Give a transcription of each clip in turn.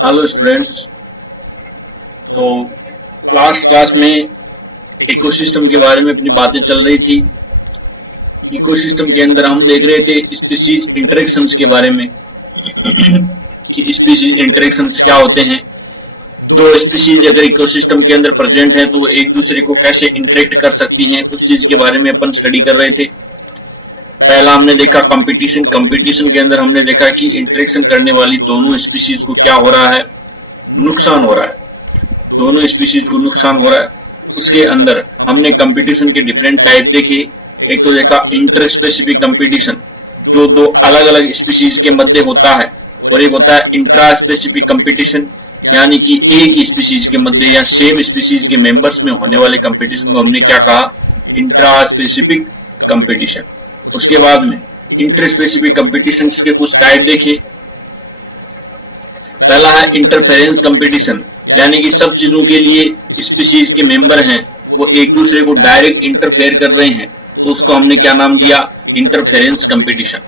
Hello students. तो last class में ecosystem के बारे में अपनी बातें चल रही थी। इकोसिस्टम के अंदर हम देख रहे थे स्पीशीज इंटरेक्शंस के बारे में कि स्पीशीज इंटरेक्शंस क्या होते हैं। दो स्पीशीज अगर इकोसिस्टम के अंदर प्रेजेंट है तो एक दूसरे को कैसे इंटरेक्ट कर सकती हैं, उस चीज के बारे में अपन स्टडी कर रहे थे। पहला हमने देखा कंपटीशन। कंपटीशन के अंदर हमने देखा कि इंटरेक्शन करने वाली दोनों स्पीशीज को क्या हो रहा है, नुकसान हो रहा है, दोनों स्पीशीज को नुकसान हो रहा है। उसके अंदर हमने कंपटीशन के डिफरेंट टाइप देखे। एक तो देखा इंटर स्पेसिफिक कंपटीशन, जो दो अलग अलग स्पीशीज के मध्य होता है, और एक होता है इंट्रा स्पेसिफिक कंपटीशन, यानी कि एक स्पीशीज के मध्य या सेम स्पीशीज के मेंबर्स में होने वाले कंपटीशन को हमने क्या कहा, इंट्रा स्पेसिफिक कंपटीशन। उसके बाद में इंटर स्पेसिफिक कंपटीशन के कुछ टाइप देखे। पहला है इंटरफेरेंस कंपटीशन, यानी कि सब चीजों के लिए स्पीशीज के मेंबर हैं वो एक दूसरे को डायरेक्ट इंटरफेयर कर रहे हैं, तो उसको हमने क्या नाम दिया, इंटरफेरेंस कंपटीशन।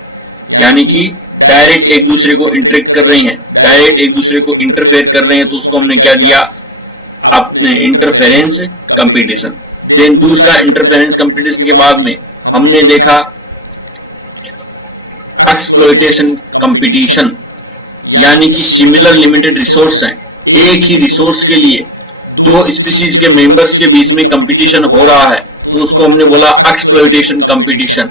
यानी कि डायरेक्ट एक दूसरे को इंटरेक्ट कर रही हैं, डायरेक्ट एक दूसरे को इंटरफेयर कर रहे हैं, तो उसको हमने क्या दिया, अपने इंटरफेरेंस कंपटीशन। देन दूसरा इंटरफेरेंस कंपटीशन के बाद में हमने देखा एक्सप्लॉयटेशन कंपटीशन, यानी कि सिमिलर लिमिटेड रिसोर्स हैं, एक ही रिसोर्स के लिए दो स्पीशीज के मेंबर्स के बीच में कंपटीशन हो रहा है, तो उसको हमने बोला एक्सप्लॉयटेशन कंपटीशन।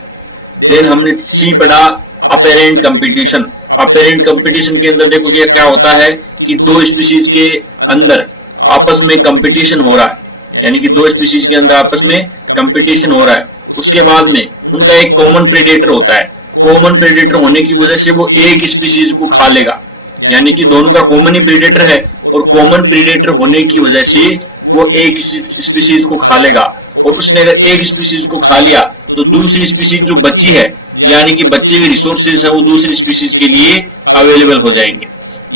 देन हमने सी पढ़ा अपेरेंट कंपटीशन। अपेरेंट कंपटीशन के अंदर देखो ये क्या होता है कि दो स्पीशीज के अंदर आपस में कंपटीशन हो रहा है, यानी कि दो स्पीशीज के अंदर आपस में कंपटीशन हो रहा है। उसके बाद में उनका एक कॉमन प्रेडेटर होता है, कॉमन प्रेडेटर होने की वजह से वो एक स्पीशीज को खा लेगा, यानी कि दोनों का कॉमन ही प्रेडेटर है, और कॉमन प्रेडेटर होने की वजह से वो एक स्पीशीज को खा लेगा, और उसने अगर एक स्पीशीज को खा लिया तो दूसरी स्पीशीज जो बची है, यानी कि बचे हुए रिसोर्सेज है, वो दूसरी स्पीशीज के लिए अवेलेबल हो जाएंगे।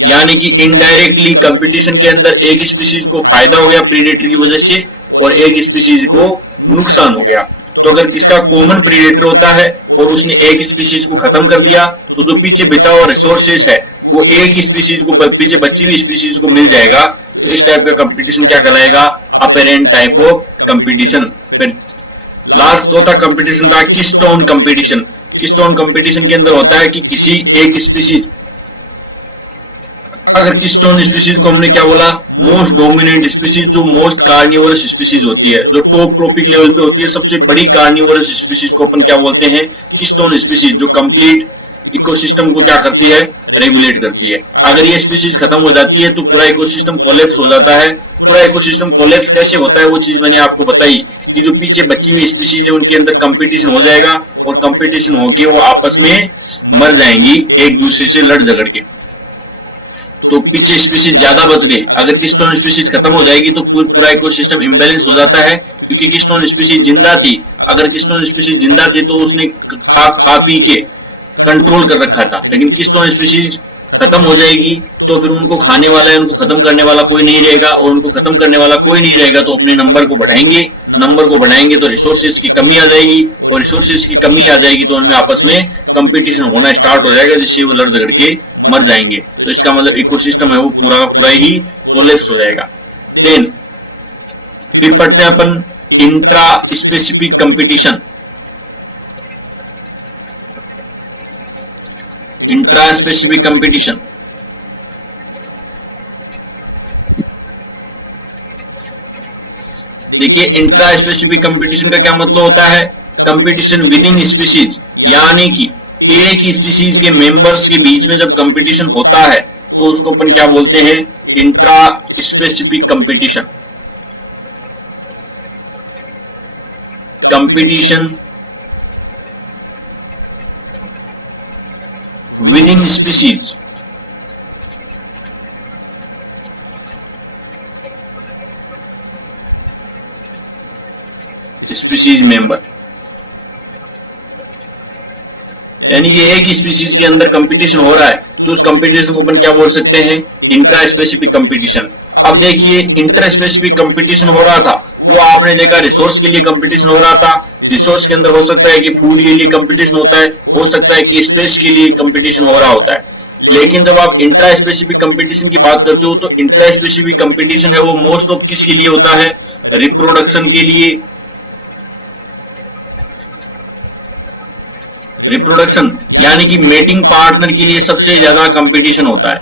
यानी कि इनडायरेक्टली कंपटीशन के अंदर एक स्पीशीज को फायदा हो गया प्रेडेटर की वजह से, और एक स्पीशीज को नुकसान हो गया। तो अगर इसका कॉमन प्रेडेटर होता है और उसने एक स्पीशीज को खत्म कर दिया, तो जो पीछे बचा हुआ रिसोर्सेज है वो एक स्पीशीज को, पीछे बची हुई स्पीशीज को मिल जाएगा। तो इस टाइप का कंपटीशन क्या कहलाएगा, अपेरेंट टाइप ऑफ कंपटीशन। फिर लास्ट चौथा कंपटीशन था कीस्टोन कंपटीशन। कीस्टोन कंपटीशन के अंदर होता है कि किसी एक स्पीशीज, अगर कीस्टोन स्पीशीज को हमने क्या बोला, मोस्ट डोमिनेंट स्पीशीज, जो मोस्ट कार्निवोरस स्पीशीज होती है, जो टॉप ट्रॉपिक लेवल पे होती है, सबसे बड़ी कार्निवोरस स्पीशीज को अपन क्या बोलते हैं, कीस्टोन स्पीशीज, जो कंप्लीट इकोसिस्टम को क्या करती है, रेगुलेट करती है। अगर ये स्पीशीज खत्म हो जाती है तो पूरा इकोसिस्टम कोलैप्स हो जाता है। पूरा इकोसिस्टम कोलैप्स कैसे होता है वो चीज मैंने आपको बताई कि जो पीछे बची हुई स्पीशीज है उनके अंदर कंपटीशन हो जाएगा, और कंपटीशन होके वो आपस में मर जाएंगी एक दूसरे से लड़ झगड़ के। तो पीछे स्पीशीज ज्यादा बच गई, अगर कीस्टोन स्पीशीज खत्म हो जाएगी तो पूरा इकोसिस्टम इम्बैलेंस हो जाता है, क्योंकि कीस्टोन स्पीशीज जिंदा थी। अगर कीस्टोन स्पीशीज जिंदा थी तो उसने खा पी के कंट्रोल कर रखा था, लेकिन कीस्टोन स्पीशीज खत्म हो जाएगी तो फिर उनको खाने वाला है, उनको खत्म करने वाला कोई नहीं रहेगा, और उनको खत्म करने वाला कोई नहीं रहेगा तो अपने नंबर को बढ़ाएंगे। नंबर को बढ़ाएंगे तो रिसोर्सेज की कमी आ जाएगी, और रिसोर्सेज की कमी आ जाएगी तो उनमें आपस में कंपटीशन होना स्टार्ट हो जाएगा, जिससे वो लड़ झगड़ के मर जाएंगे। तो इसका मतलब इकोसिस्टम है वो पूरा का पूरा ही कोलैप्स हो जाएगा। देन फिर पढ़ते हैं अपन intra specific competition. Intra specific competition, देखिए इंट्रा स्पेसिफिक कंपटीशन का क्या मतलब होता है, कंपटीशन विद इन स्पीशीज, यानी कि एक ही स्पीशीज के मेंबर्स के बीच में जब कंपटीशन होता है तो उसको अपन क्या बोलते हैं, intra specific competition. Competition within species, species member, यानी कि एक ही स्पीशीज के अंदर कंपटीशन हो रहा है तो उस कंपटीशन को अपन क्या बोल सकते हैं, इंट्रा स्पेसिफिक कंपटीशन। अब देखिए इंटर स्पेसिफिक कंपटीशन हो रहा था, वो आपने देखा रिसोर्स के लिए कंपटीशन हो रहा था। रिसोर्स के अंदर हो सकता है कि फूड के लिए कंपटीशन होता है, हो सकता है कि स्पेस के लिए कंपटीशन हो रहा होता है। लेकिन जब आप इंट्रा स्पेसिफिक कंपटीशन की बात करते हो तो इंट्रा स्पेसिफिक कंपटीशन है वो मोस्ट ऑफ किसके लिए होता है? रिप्रोडक्शन के लिए। रिप्रोडक्शन यानी कि मेटिंग पार्टनर के लिए सबसे ज्यादा कंपटीशन होता है।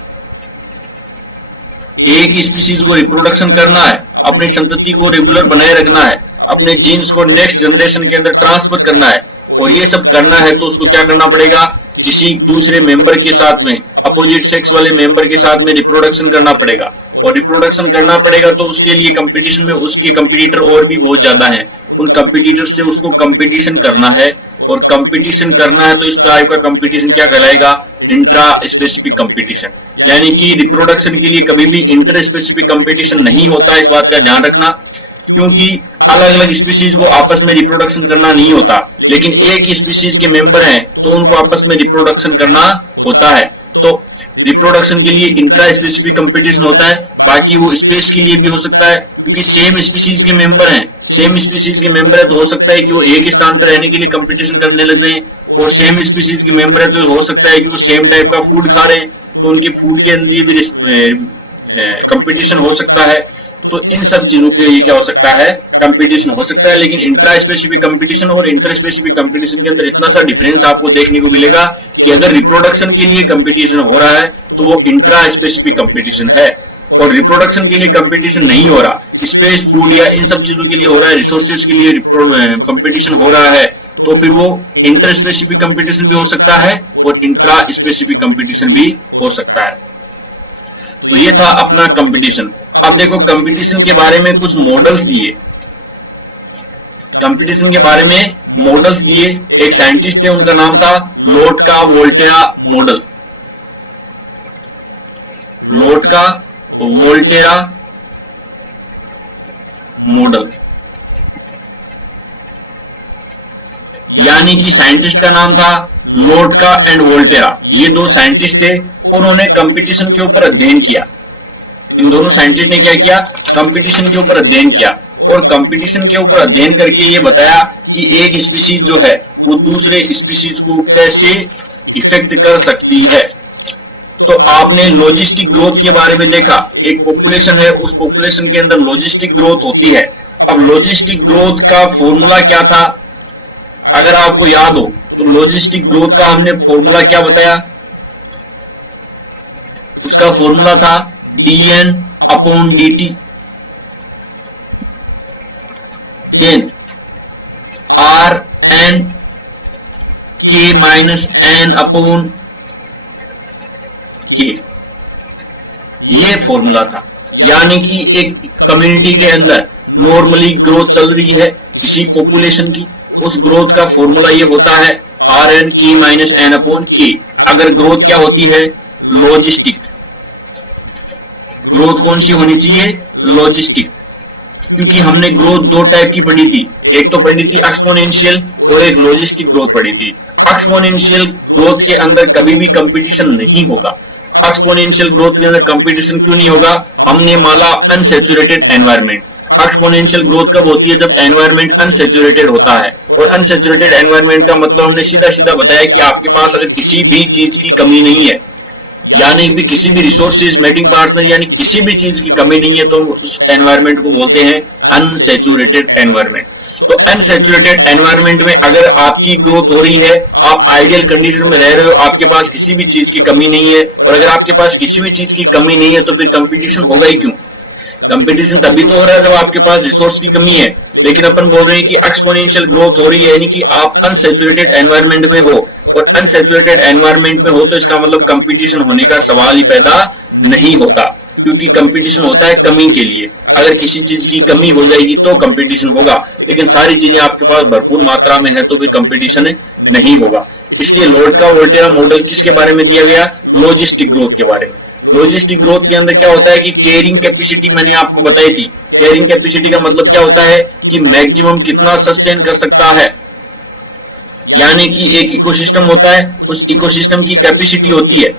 एक ही स्पीशीज को रिप्रोडक्शन करना है, अपनी संतति को रेगुलर बनाए रखना है, अपने जीन्स को नेक्स्ट जनरेशन के अंदर ट्रांसफर करना है, और ये सब करना है तो उसको क्या करना पड़ेगा? किसी दूसरे मेंबर के साथ में, अपोजिट सेक्स वाले मेंबर के साथ में रिप्रोडक्शन करना पड़ेगा, और रिप्रोडक्शन करना पड़ेगा तो उसके लिए कंपटीशन में उसके कंपटीटर और भी बहुत ज्यादा हैं। उन कंपटीटर से उसको कंपटीशन करना है, और कंपटीशन करना है तो इस टाइप का कंपटीशन क्या कहलाएगा? Intra specific competition. यानी कि रिप्रोडक्शन के लिए कभी भी इंटर स्पेसिफिक कंपटीशन नहीं होता, इस बात का ध्यान रखना, क्योंकि अलग अलग स्पीशीज को आपस में रिप्रोडक्शन करना नहीं होता, लेकिन एक ही स्पीशीज के मेंबर हैं तो उनको आपस में रिप्रोडक्शन करना होता है। तो रिप्रोडक्शन के लिए इंट्रा स्पेसिफिक कंपटीशन होता है, बाकी वो स्पेस के लिए भी हो सकता है, क्योंकि सेम स्पीशीज के मेंबर हैं, सेम स्पीशीज के मेंबर है तो हो सकता है कि वो एक स्थान पर रहने के लिए कंपटीशन करने लग जाएं, और सेम स्पीशीज के मेंबर है तो हो सकता है कि वो सेम टाइप का फूड खा रहे हैं तो उनके फूड के अंदर भी कंपटीशन हो सकता है। तो इन सब चीजों के लिए क्या हो सकता है? कंपटीशन हो सकता है। लेकिन इंट्रा स्पेसिफिक कंपटीशन और इंटर स्पेसिफिक कंपटीशन के अंदर इतना सा डिफरेंस आपको देखने को मिलेगा कि अगर रिप्रोडक्शन के लिए कंपटीशन हो रहा है तो वो इंट्रा स्पेसिफिक कंपटीशन है, और रिप्रोडक्शन के लिए कंपटीशन नहीं हो रहा, स्पेस, फूड या इन सब चीजों के लिए हो रहा है, रिसोर्सेज के लिए कंपटीशन हो रहा है, तो फिर वो इंटर स्पेसिफिक कंपटीशन भी हो सकता है और इंट्रा स्पेसिफिक कंपटीशन भी हो सकता है। तो ये था अपना कंपटीशन। अब देखो कंपटीशन के बारे में कुछ मॉडल्स दिए, कंपटीशन के बारे में मॉडल्स दिए। एक साइंटिस्ट थे, उनका नाम था लोटका वोल्टेरा मॉडल। लोटका वोल्टेरा मॉडल, यानी कि साइंटिस्ट का नाम था लोटका एंड वोल्टेरा। ये दो साइंटिस्ट थे, उन्होंने कंपटीशन के ऊपर अध्ययन किया। इन दोनों साइंटिस्ट ने क्या किया? कंपटीशन के ऊपर अध्ययन किया, और कंपटीशन के ऊपर अध्ययन करके ये बताया कि एक स्पीशीज जो है वो दूसरे स्पीशीज को कैसे इफेक्ट कर सकती है। तो आपने लॉजिस्टिक ग्रोथ के बारे में देखा, एक पॉपुलेशन है, उस पॉपुलेशन के अंदर लॉजिस्टिक ग्रोथ होती है। अब लॉजिस्टिक ग्रोथ का फॉर्मूला क्या था? अगर आपको याद हो तो लॉजिस्टिक ग्रोथ का हमने फॉर्मूला क्या बताया? उसका फॉर्मूला था dn/dt, then rn k-n/k, ये फॉर्मूला था। यानी कि एक कम्युनिटी के अंदर नॉर्मली ग्रोथ चल रही है किसी पॉपुलेशन की, उस ग्रोथ का फॉर्मूला ये होता है rn k-n/k। अगर ग्रोथ क्या होती है? लॉजिस्टिक ग्रोथ कौन सी होनी चाहिए? लॉजिस्टिक, क्योंकि हमने ग्रोथ दो टाइप की पढ़ी थी, एक तो पढ़ी थी एक्सपोनेंशियल और एक लॉजिस्टिक ग्रोथ पढ़ी थी। एक्सपोनेंशियल ग्रोथ के अंदर कभी भी कंपटीशन नहीं होगा। एक्सपोनेंशियल ग्रोथ के अंदर कंपटीशन क्यों नहीं होगा? हमने माला अनसैचुरेटेड एनवायरनमेंट। एक्सपोनेंशियल ग्रोथ कब होती है? जब एनवायरनमेंट अनसैचुरेटेड होता है, और अनसैचुरेटेड एनवायरनमेंट का मतलब हमने सीधा सीधा बताया कि आपके पास अगर किसी भी चीज की कमी नहीं है, यानी भी किसी भी रिसोर्सेज, मेटिंग पार्टनर, यानी किसी भी चीज की कमी नहीं है, तो उस एनवायरनमेंट को बोलते हैं अनसैचुरेटेड एनवायरनमेंट। तो अनसैचुरेटेड एनवायरनमेंट में अगर आपकी ग्रोथ हो रही है, आप आइडियल कंडीशन में रह रहे हो, आपके पास किसी भी चीज की कमी नहीं है, और अगर आपके पास किसी भी चीज की कमी नहीं है तो फिर कंपटीशन होगा ही क्यों? कंपटीशन तभी तो हो रहा है जब आपके पास रिसोर्स की कमी है। लेकिन अपन बोल रहे हैं कि एक्सपोनेंशियल ग्रोथ हो रही है, यानी कि आप अनसैचुरेटेड एनवायरनमेंट में हो, और अनसैचुरेटेड एनवायरनमेंट में हो तो इसका मतलब कंपटीशन होने का सवाल ही पैदा नहीं होता, क्योंकि कंपटीशन होता है कमी के लिए। अगर किसी चीज की कमी हो जाएगी तो कंपटीशन होगा, लेकिन सारी चीजें आपके पास भरपूर मात्रा में है तो फिर कंपटीशन नहीं होगा। इसलिए लोटका वोल्टेरा मॉडल किसके बारे में दिया गया? लॉजिस्टिक ग्रोथ के बारे में। लॉजिस्टिक ग्रोथ के अंदर क्या होता है कि कैरिंग कैपेसिटी मैंने आपको बताई थी। कैरिंग कैपेसिटी का मतलब क्या होता है कि मैक्सिमम कितना सस्टेन कर सकता है, यानी कि एक इकोसिस्टम होता है, उस इकोसिस्टम की कैपेसिटी होती है।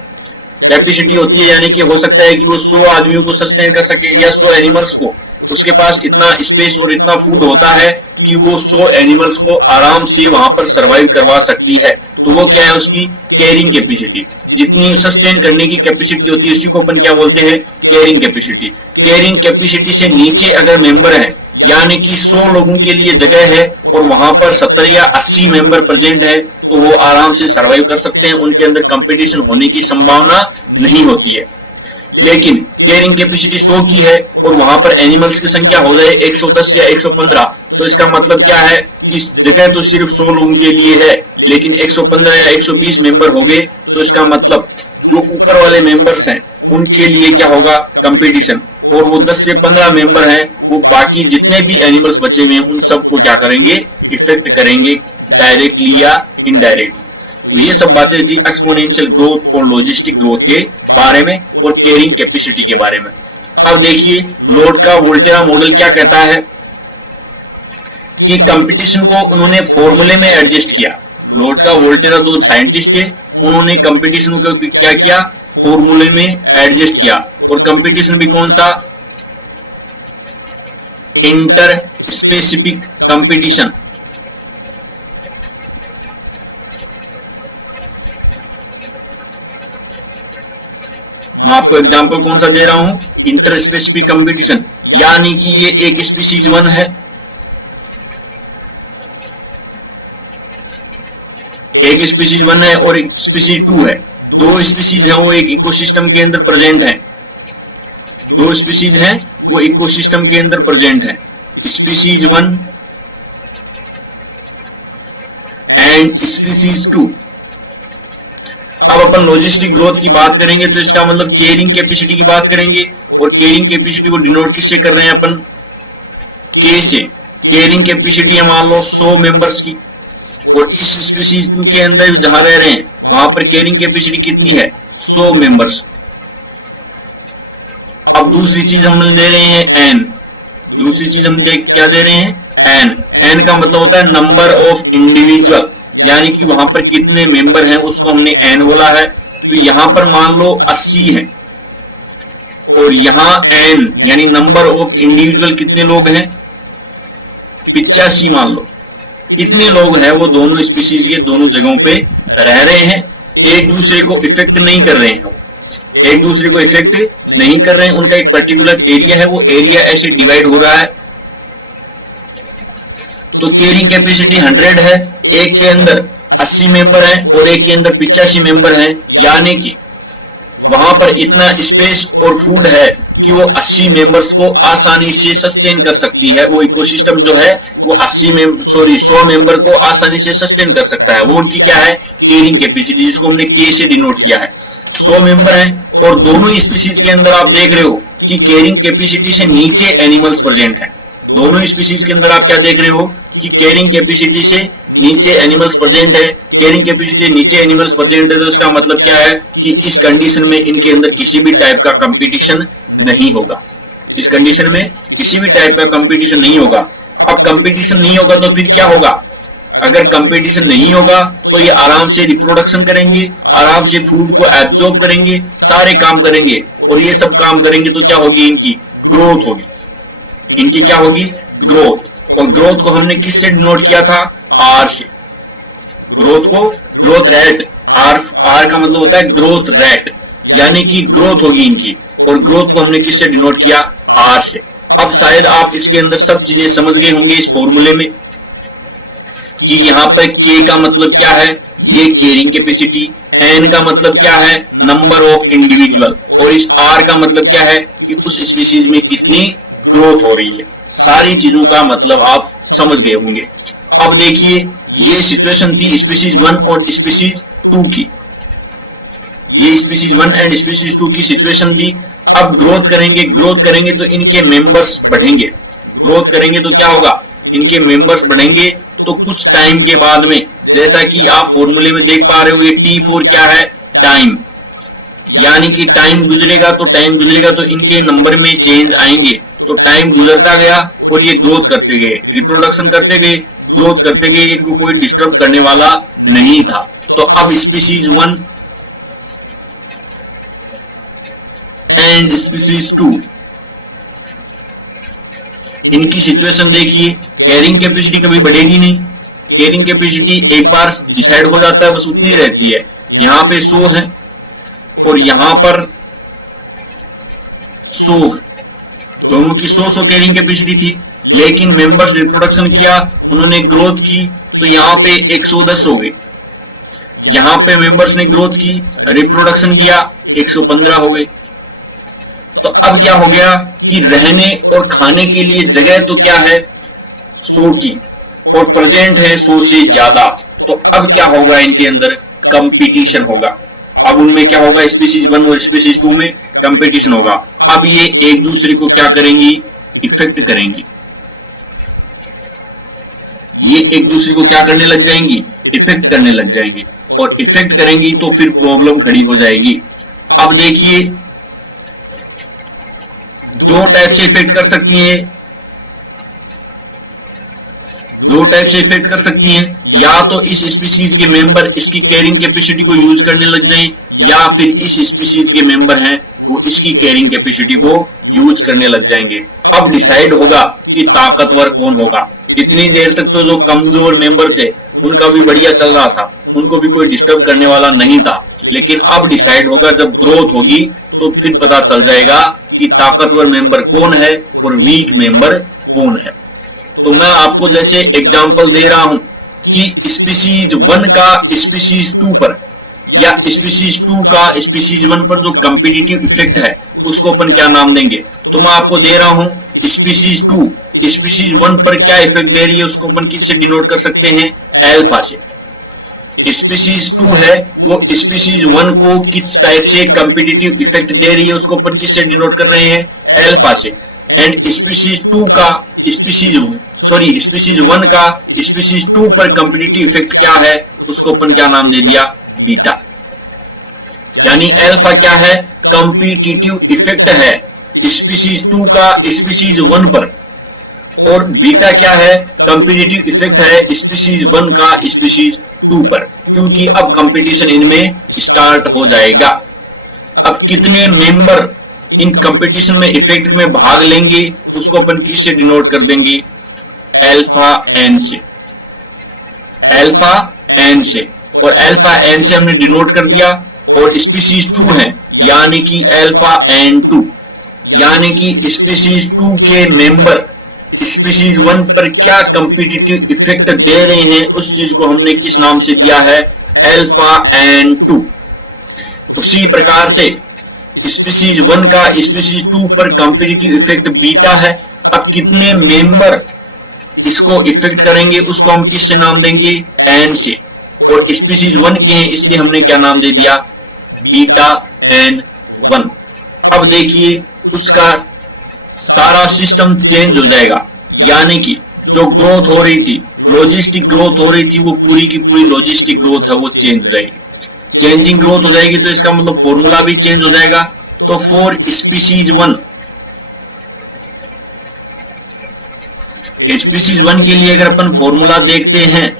कैपेसिटी होती है यानी कि हो सकता है कि वो 100 आदमियों को सस्टेन कर सके, या 100 एनिमल्स को। उसके पास इतना स्पेस और इतना फूड होता है कि वो 100 एनिमल्स को आराम से वहां पर सरवाइव करवा सकती है। तो वो क्या है? उसकी कैरिंग कैपेसिटी, जितनी सस्टेन करने की कैपेसिटी होती है उसी को अपन क्या बोलते हैं, कैरिंग कैपेसिटी। कैरिंग कैपेसिटी से नीचे अगर मेंबर है, यानी कि 100 लोगों के लिए जगह है और वहां पर 70 या 80 मेंबर प्रेजेंट है, तो वो आराम से सरवाइव कर सकते हैं, उनके अंदर कंपटीशन होने की संभावना नहीं होती है। लेकिन कैरिंग कैपेसिटी 100 की है और वहां पर एनिमल्स की संख्या हो जाए 110 या 115, तो इसका मतलब क्या है, इस जगह तो सिर्फ 100 लोगों के लिए है, लेकिन 115 या 120 मेंबर हो गए, तो इसका मतलब जो ऊपर वाले मेंबर्स हैं उनके लिए क्या होगा, कंपटीशन। और वो 10 से 15 मेंबर हैं, वो बाकी जितने भी एनिमल्स बचे हुए हैं उन सबको क्या करेंगे, इफेक्ट करेंगे, डायरेक्टली या इनडायरेक्टली। तो ये सब बातें थी एक्सपोनेंशियल ग्रोथ और लॉजिस्टिक ग्रोथ के बारे में और कैरिंग कैपेसिटी के बारे में। अब देखिए लोड का वोल्टेरा मॉडल क्या कहता है कि कंपटीशन को उन्होंने फॉर्मूले में एडजस्ट किया। लोड का वोल्टेरा दो साइंटिस्ट थे, उन्होंने कंपटीशन को क्या किया, फॉर्मूले में एडजस्ट किया। और कंपटीशन भी कौन सा, इंटर स्पेसिफिक कंपटीशन। मैं आपको एग्जांपल कौन सा दे रहा हूं, इंटर स्पेसिफिक कंपटीशन, यानी कि ये एक स्पीसीज 1 है, एक स्पीसीज 1 है और एक स्पीसीज 2 है। दो स्पीसीज हैं वो एक इकोसिस्टम के अंदर प्रेजेंट है, दो स्पीसीज हैं वो इकोसिस्टम के अंदर प्रेजेंट है, स्पीसीज 1 एंड स्पीसीज 2। अब अपन लॉजिस्टिक ग्रोथ की बात करेंगे तो इसका मतलब कैरिंग कैपेसिटी की बात करेंगे, और कैरिंग कैपेसिटी को डिनोट किससे कर रहे हैं अपन, के से। कैरिंग कैपेसिटी है मान लो 100 मेंबर्स की, और इस स्पीसीज 2 के अंदर जहां रह रहे हैं वहां पर कैरिंग कैपेसिटी कितनी है, 100 मेंबर्स। अब दूसरी चीज हम दे रहे हैं एन, दूसरी चीज हम क्या दे रहे हैं, एन। एन का मतलब होता है नंबर ऑफ इंडिविजुअल, यानी कि वहां पर कितने मेंबर हैं उसको हमने एन बोला है। तो यहां पर मान लो 80 है और यहां एन यानी नंबर ऑफ इंडिविजुअल कितने लोग हैं, 85 मान लो। इतने लोग हैं, वो दोनों स्पीसीज के दोनों जगहों पे रह रहे हैं, एक दूसरे को इफेक्ट नहीं कर रहे हैं, एक दूसरे को इफेक्ट नहीं कर रहे हैं। उनका एक पर्टिकुलर एरिया है, वो एरिया ऐसे डिवाइड हो रहा है। तो कैरिंग कैपेसिटी 100 है, एक के अंदर 80 मेंबर हैं और एक के अंदर 85 मेंबर हैं, यानी कि वहां पर इतना स्पेस और फूड है कि वो 80 मेंबर्स को आसानी से सस्टेन कर सकती है। वो इकोसिस्टम जो है वो 100 मेंबर को आसानी से सस्टेन कर सकता है। वो उनकी क्या है, कैरिंग कैपेसिटी, जिसको हमने के से डिनोट किया है। 100 मेंबर हैं और दोनों स्पीसीज के अंदर आप देख रहे हो कि कैरिंग कैपेसिटी से नीचे एनिमल्स प्रेजेंट हैं। दोनों स्पीसीज के अंदर आप क्या देख रहे हो कि कैरिंग कैपेसिटी से नीचे एनिमल्स प्रेजेंट है, कैरिंग कैपेसिटी नीचे एनिमल्स प्रेजेंट है। तो इसका मतलब क्या है कि इस कंडीशन में इनके अंदर किसी भी टाइप का कंपटीशन नहीं होगा, इस कंडीशन में किसी भी टाइप का कंपटीशन नहीं होगा। अब कंपटीशन नहीं होगा तो फिर क्या होगा, अगर कंपटीशन नहीं होगा तो ये आराम से रिप्रोडक्शन करेंगे, आराम से फूड को एब्जॉर्ब करेंगे, सारे काम करेंगे, और ये सब काम करेंगे तो क्या होगी, इनकी ग्रोथ होगी। इनकी क्या होगी, ग्रोथ। और ग्रोथ को हमने किससे डिनोट किया था, आर से। ग्रोथ को ग्रोथ रेट, आर का मतलब होता है ग्रोथ रेट, यानी कि ग्रोथ होगी इनकी, और ग्रोथ को हमने किससे डिनोट किया, आर से। अब शायद आप इसके अंदर सब चीजें समझ गए होंगे इस फॉर्मूले में कि यहाँ पर के का मतलब क्या है, ये कैरिंग कैपेसिटी, एन का मतलब क्या है, नंबर ऑफ इंडिविजुअल, और इस आर का मतलब क्या है कि उस स्पीसीज में कितनी ग्रोथ हो रही है। सारी चीजों का मतलब आप समझ गए होंगे। अब देखिए ये सिचुएशन थी स्पीसीज 1 और स्पीसीज 2 की, ये स्पीसीज 1 एंड स्पीसीज 2 की सिचुएशन थी। अब ग्रोथ करेंगे तो इनके मेंबर्स बढ़ेंगे, ग्रोथ करेंगे तो क्या होगा, इनके मेंबर्स बढ़ेंगे। तो कुछ टाइम के बाद में, जैसा कि आप फॉर्मूले में देख पा रहे हो, ये T4 क्या है, टाइम, यानी कि टाइम गुजरेगा तो इनके नंबर में चेंज आएंगे। तो टाइम गुजरता गया और ये ग्रोथ करते गए, रिप्रोडक्शन करते गए, ग्रोथ करते गए, इनको कोई डिस्टर्ब करने वाला नहीं था। तो अब स्पीसीज 1 एंड स्पीसीज 2 इनकी सिचुएशन देखिए, कैरिंग कैपेसिटी कभी बढ़ेगी नहीं, कैरिंग कैपेसिटी एक बार डिसाइड हो जाता है बस उतनी रहती है। यहाँ पे 100 है और यहाँ पर 100, दोनों की 100 कैरिंग कैपेसिटी थी, लेकिन मेंबर्स रिप्रोडक्शन किया, उन्होंने ग्रोथ की, तो यहाँ पे 110 हो गए। यहाँ पे मेंबर्स ने ग्रोथ की, रिप्रोडक्शन किया, 115 हो गए। तो अब क्या हो गया कि रहने और खाने के लिए जगह तो क्या है 100 की, और प्रेजेंट है 100 से ज्यादा। तो अब क्या होगा, इनके अंदर कंपटीशन होगा। अब उनमें क्या होगा, स्पीशीज 1 और स्पीशीज 2 में कंपटीशन होगा। अब ये एक दूसरे को क्या करेंगी, इफेक्ट करेंगी। ये एक दूसरे को क्या करने लग जाएंगी, इफेक्ट करने लग जाएंगी, और इफेक्ट करेंगी तो फिर प्रॉब्लम खड़ी हो जाएगी। अब देखिए, दो टाइप से इफेक्ट कर सकती हैं, दो टाइप से इफेक्ट कर सकती हैं। या तो इस स्पीशीज के मेंबर इसकी कैरिंग कैपेसिटी को यूज करने लग जाएं, या फिर इस स्पीशीज के मेंबर हैं वो इसकी कैरिंग कैपेसिटी को यूज करने लग जाएंगे। अब डिसाइड होगा कि ताकतवर कौन होगा। इतनी देर तक तो जो कमजोर मेंबर थे उनका भी बढ़िया चल रहा था, उनको भी कोई डिस्टर्ब करने वाला नहीं था, लेकिन अब डिसाइड होगा, जब ग्रोथ होगी तो फिर पता चल जाएगा कि ताकतवर मेंबर कौन है और वीक मेंबर कौन है। तो मैं आपको जैसे एग्जांपल दे रहा हूं कि स्पीशीज 1 का स्पीशीज 2 पर, या स्पीशीज 2 का स्पीशीज 1 पर जो कॉम्पिटिटिव इफेक्ट है उसको अपन क्या नाम देंगे। तो मैं आपको दे रहा हूं स्पीशीज 2 स्पीशीज 1 पर क्या इफेक्ट दे रही है, उसको अपन किससे डिनोट कर सकते हैं, अल्फा से। स्पीशीज 2 है वो स्पीशीज 1 को किस टाइप से कॉम्पिटिटिव इफेक्ट दे रही है, उसको अपन किससे डिनोट कर रहे हैं, अल्फा से। एंड स्पीशीज 2 का स्पीशीज 1 का स्पीशीज 2 पर कॉम्पिटिटिव इफेक्ट क्या है, उसको अपन क्या नाम दे दिया, बीटा। यानी अल्फा क्या है, कॉम्पिटिटिव इफेक्ट है स्पीशीज 2 का स्पीशीज 1 पर, और बीटा क्या है, कॉम्पिटिटिव इफेक्ट है स्पीशीज 1 का स्पीशीज 2 पर, क्योंकि अब कंपटीशन इनमें स्टार्ट हो जाएगा। अब कितने मेंबर इन कंपटीशन में इफेक्ट में भाग लेंगे उसको अपन किससे डिनोट कर देंगे, अल्फा एन से, अल्फा एन से। और अल्फा एन से हमने डिनोट कर दिया, और स्पीशीज 2 है यानी कि अल्फा एन 2, यानी कि स्पीशीज 2 के मेंबर स्पीशीज 1 पर क्या कॉम्पिटिटिव इफेक्ट दे रहे हैं, उस चीज को हमने किस नाम से दिया है, अल्फा एन 2। उसी प्रकार से स्पीशीज 1 का स्पीशीज 2 पर कॉम्पिटिटिव इफेक्ट बीटा है। अब कितने मेंबर इसको इफेक्ट करेंगे उसको हम किससे नाम देंगे, एन से, और स्पीशीज 1 के हैं इसलिए हमने क्या नाम दे दिया, बीटा एन 1। अब देखिए उसका सारा सिस्टम चेंज हो जाएगा, यानी कि जो ग्रोथ हो रही थी, लॉजिस्टिक ग्रोथ हो रही थी, वो पूरी की पूरी लॉजिस्टिक ग्रोथ है वो चेंज हो जाएगी। चेंजिंग ग्रोथ हो जाएगी तो इसका मतलब फॉर्मूला भी चेंज हो जाएगा। तो फॉर स्पीशीज 1, स्पीशीज 1 के लिए अगर अपन फॉर्मूला देखते हैं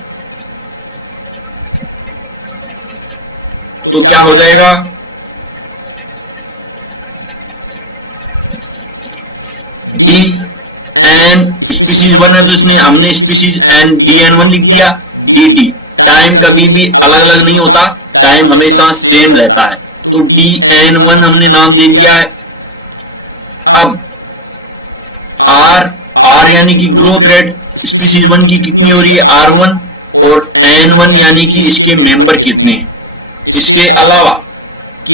तो क्या हो जाएगा, डी एन, स्पीशीज 1 है तो इसने हमने स्पीशीज एन डी एन 1 लिख दिया, डी टी। टाइम कभी भी अलग अलग नहीं होता, टाइम हमेशा सेम रहता है, तो डी एन 1 हमने नाम दे दिया है। अब आर, आर यानी कि ग्रोथ रेट स्पीशीज 1 की कितनी हो रही है, R1, और N1 यानी कि इसके मेंबर कितने हैं। इसके अलावा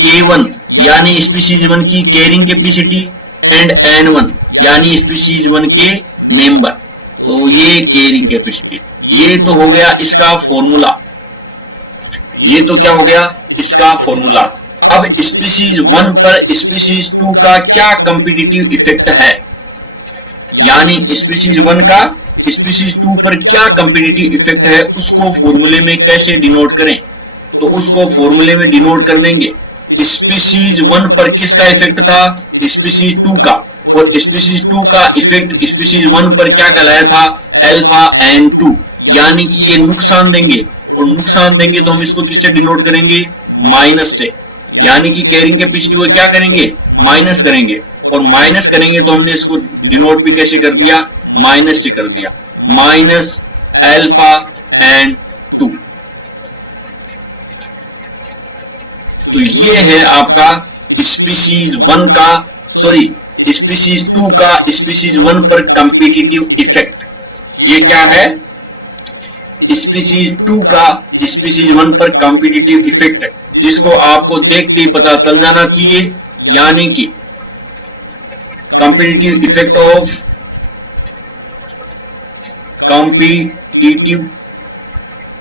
K1 यानी स्पीशीज 1 की कैरिंग कैपेसिटी, एंड N1 यानी स्पीशीज 1 के मेंबर, तो ये कैरिंग कैपेसिटी। ये तो हो गया इसका फॉर्मूला, ये तो क्या हो गया इसका फॉर्मूला। अब स्पीशीज 1 पर स्पीशीज 2 का क्या कॉम्पिटिटिव इफेक्ट है, यानी स्पीशीज 1 का स्पीशीज 2 पर क्या कॉम्पिटिटिव इफेक्ट है, उसको फॉर्मूले में कैसे डिनोट करें, तो उसको फॉर्मूले में डिनोट कर देंगे। स्पीशीज 1 पर किसका इफेक्ट था, स्पीशीज 2 का, और स्पीशीज 2 का इफेक्ट स्पीशीज 1 पर क्या कहलाया था, अल्फा एन 2, यानी कि ये नुकसान देंगे, और नुकसान देंगे तो हम इसको किससे डिनोट करेंगे, माइनस से, यानी कि कैरिंग कैपेसिटी को क्या करेंगे, माइनस करेंगे, और माइनस करेंगे तो हमने इसको डिनोट भी कैसे कर दिया, माइनस से कर दिया, माइनस अल्फा एन 2। तो ये है आपका स्पीशीज 1 का, सॉरी स्पीशीज 2 का स्पीशीज 1 पर कॉम्पिटिटिव इफेक्ट। ये क्या है? स्पीशीज 2 का स्पीशीज 1 पर कॉम्पिटिटिव इफेक्ट है, जिसको आपको देखते ही पता चल जाना चाहिए, यानी कि competitive effect of competitive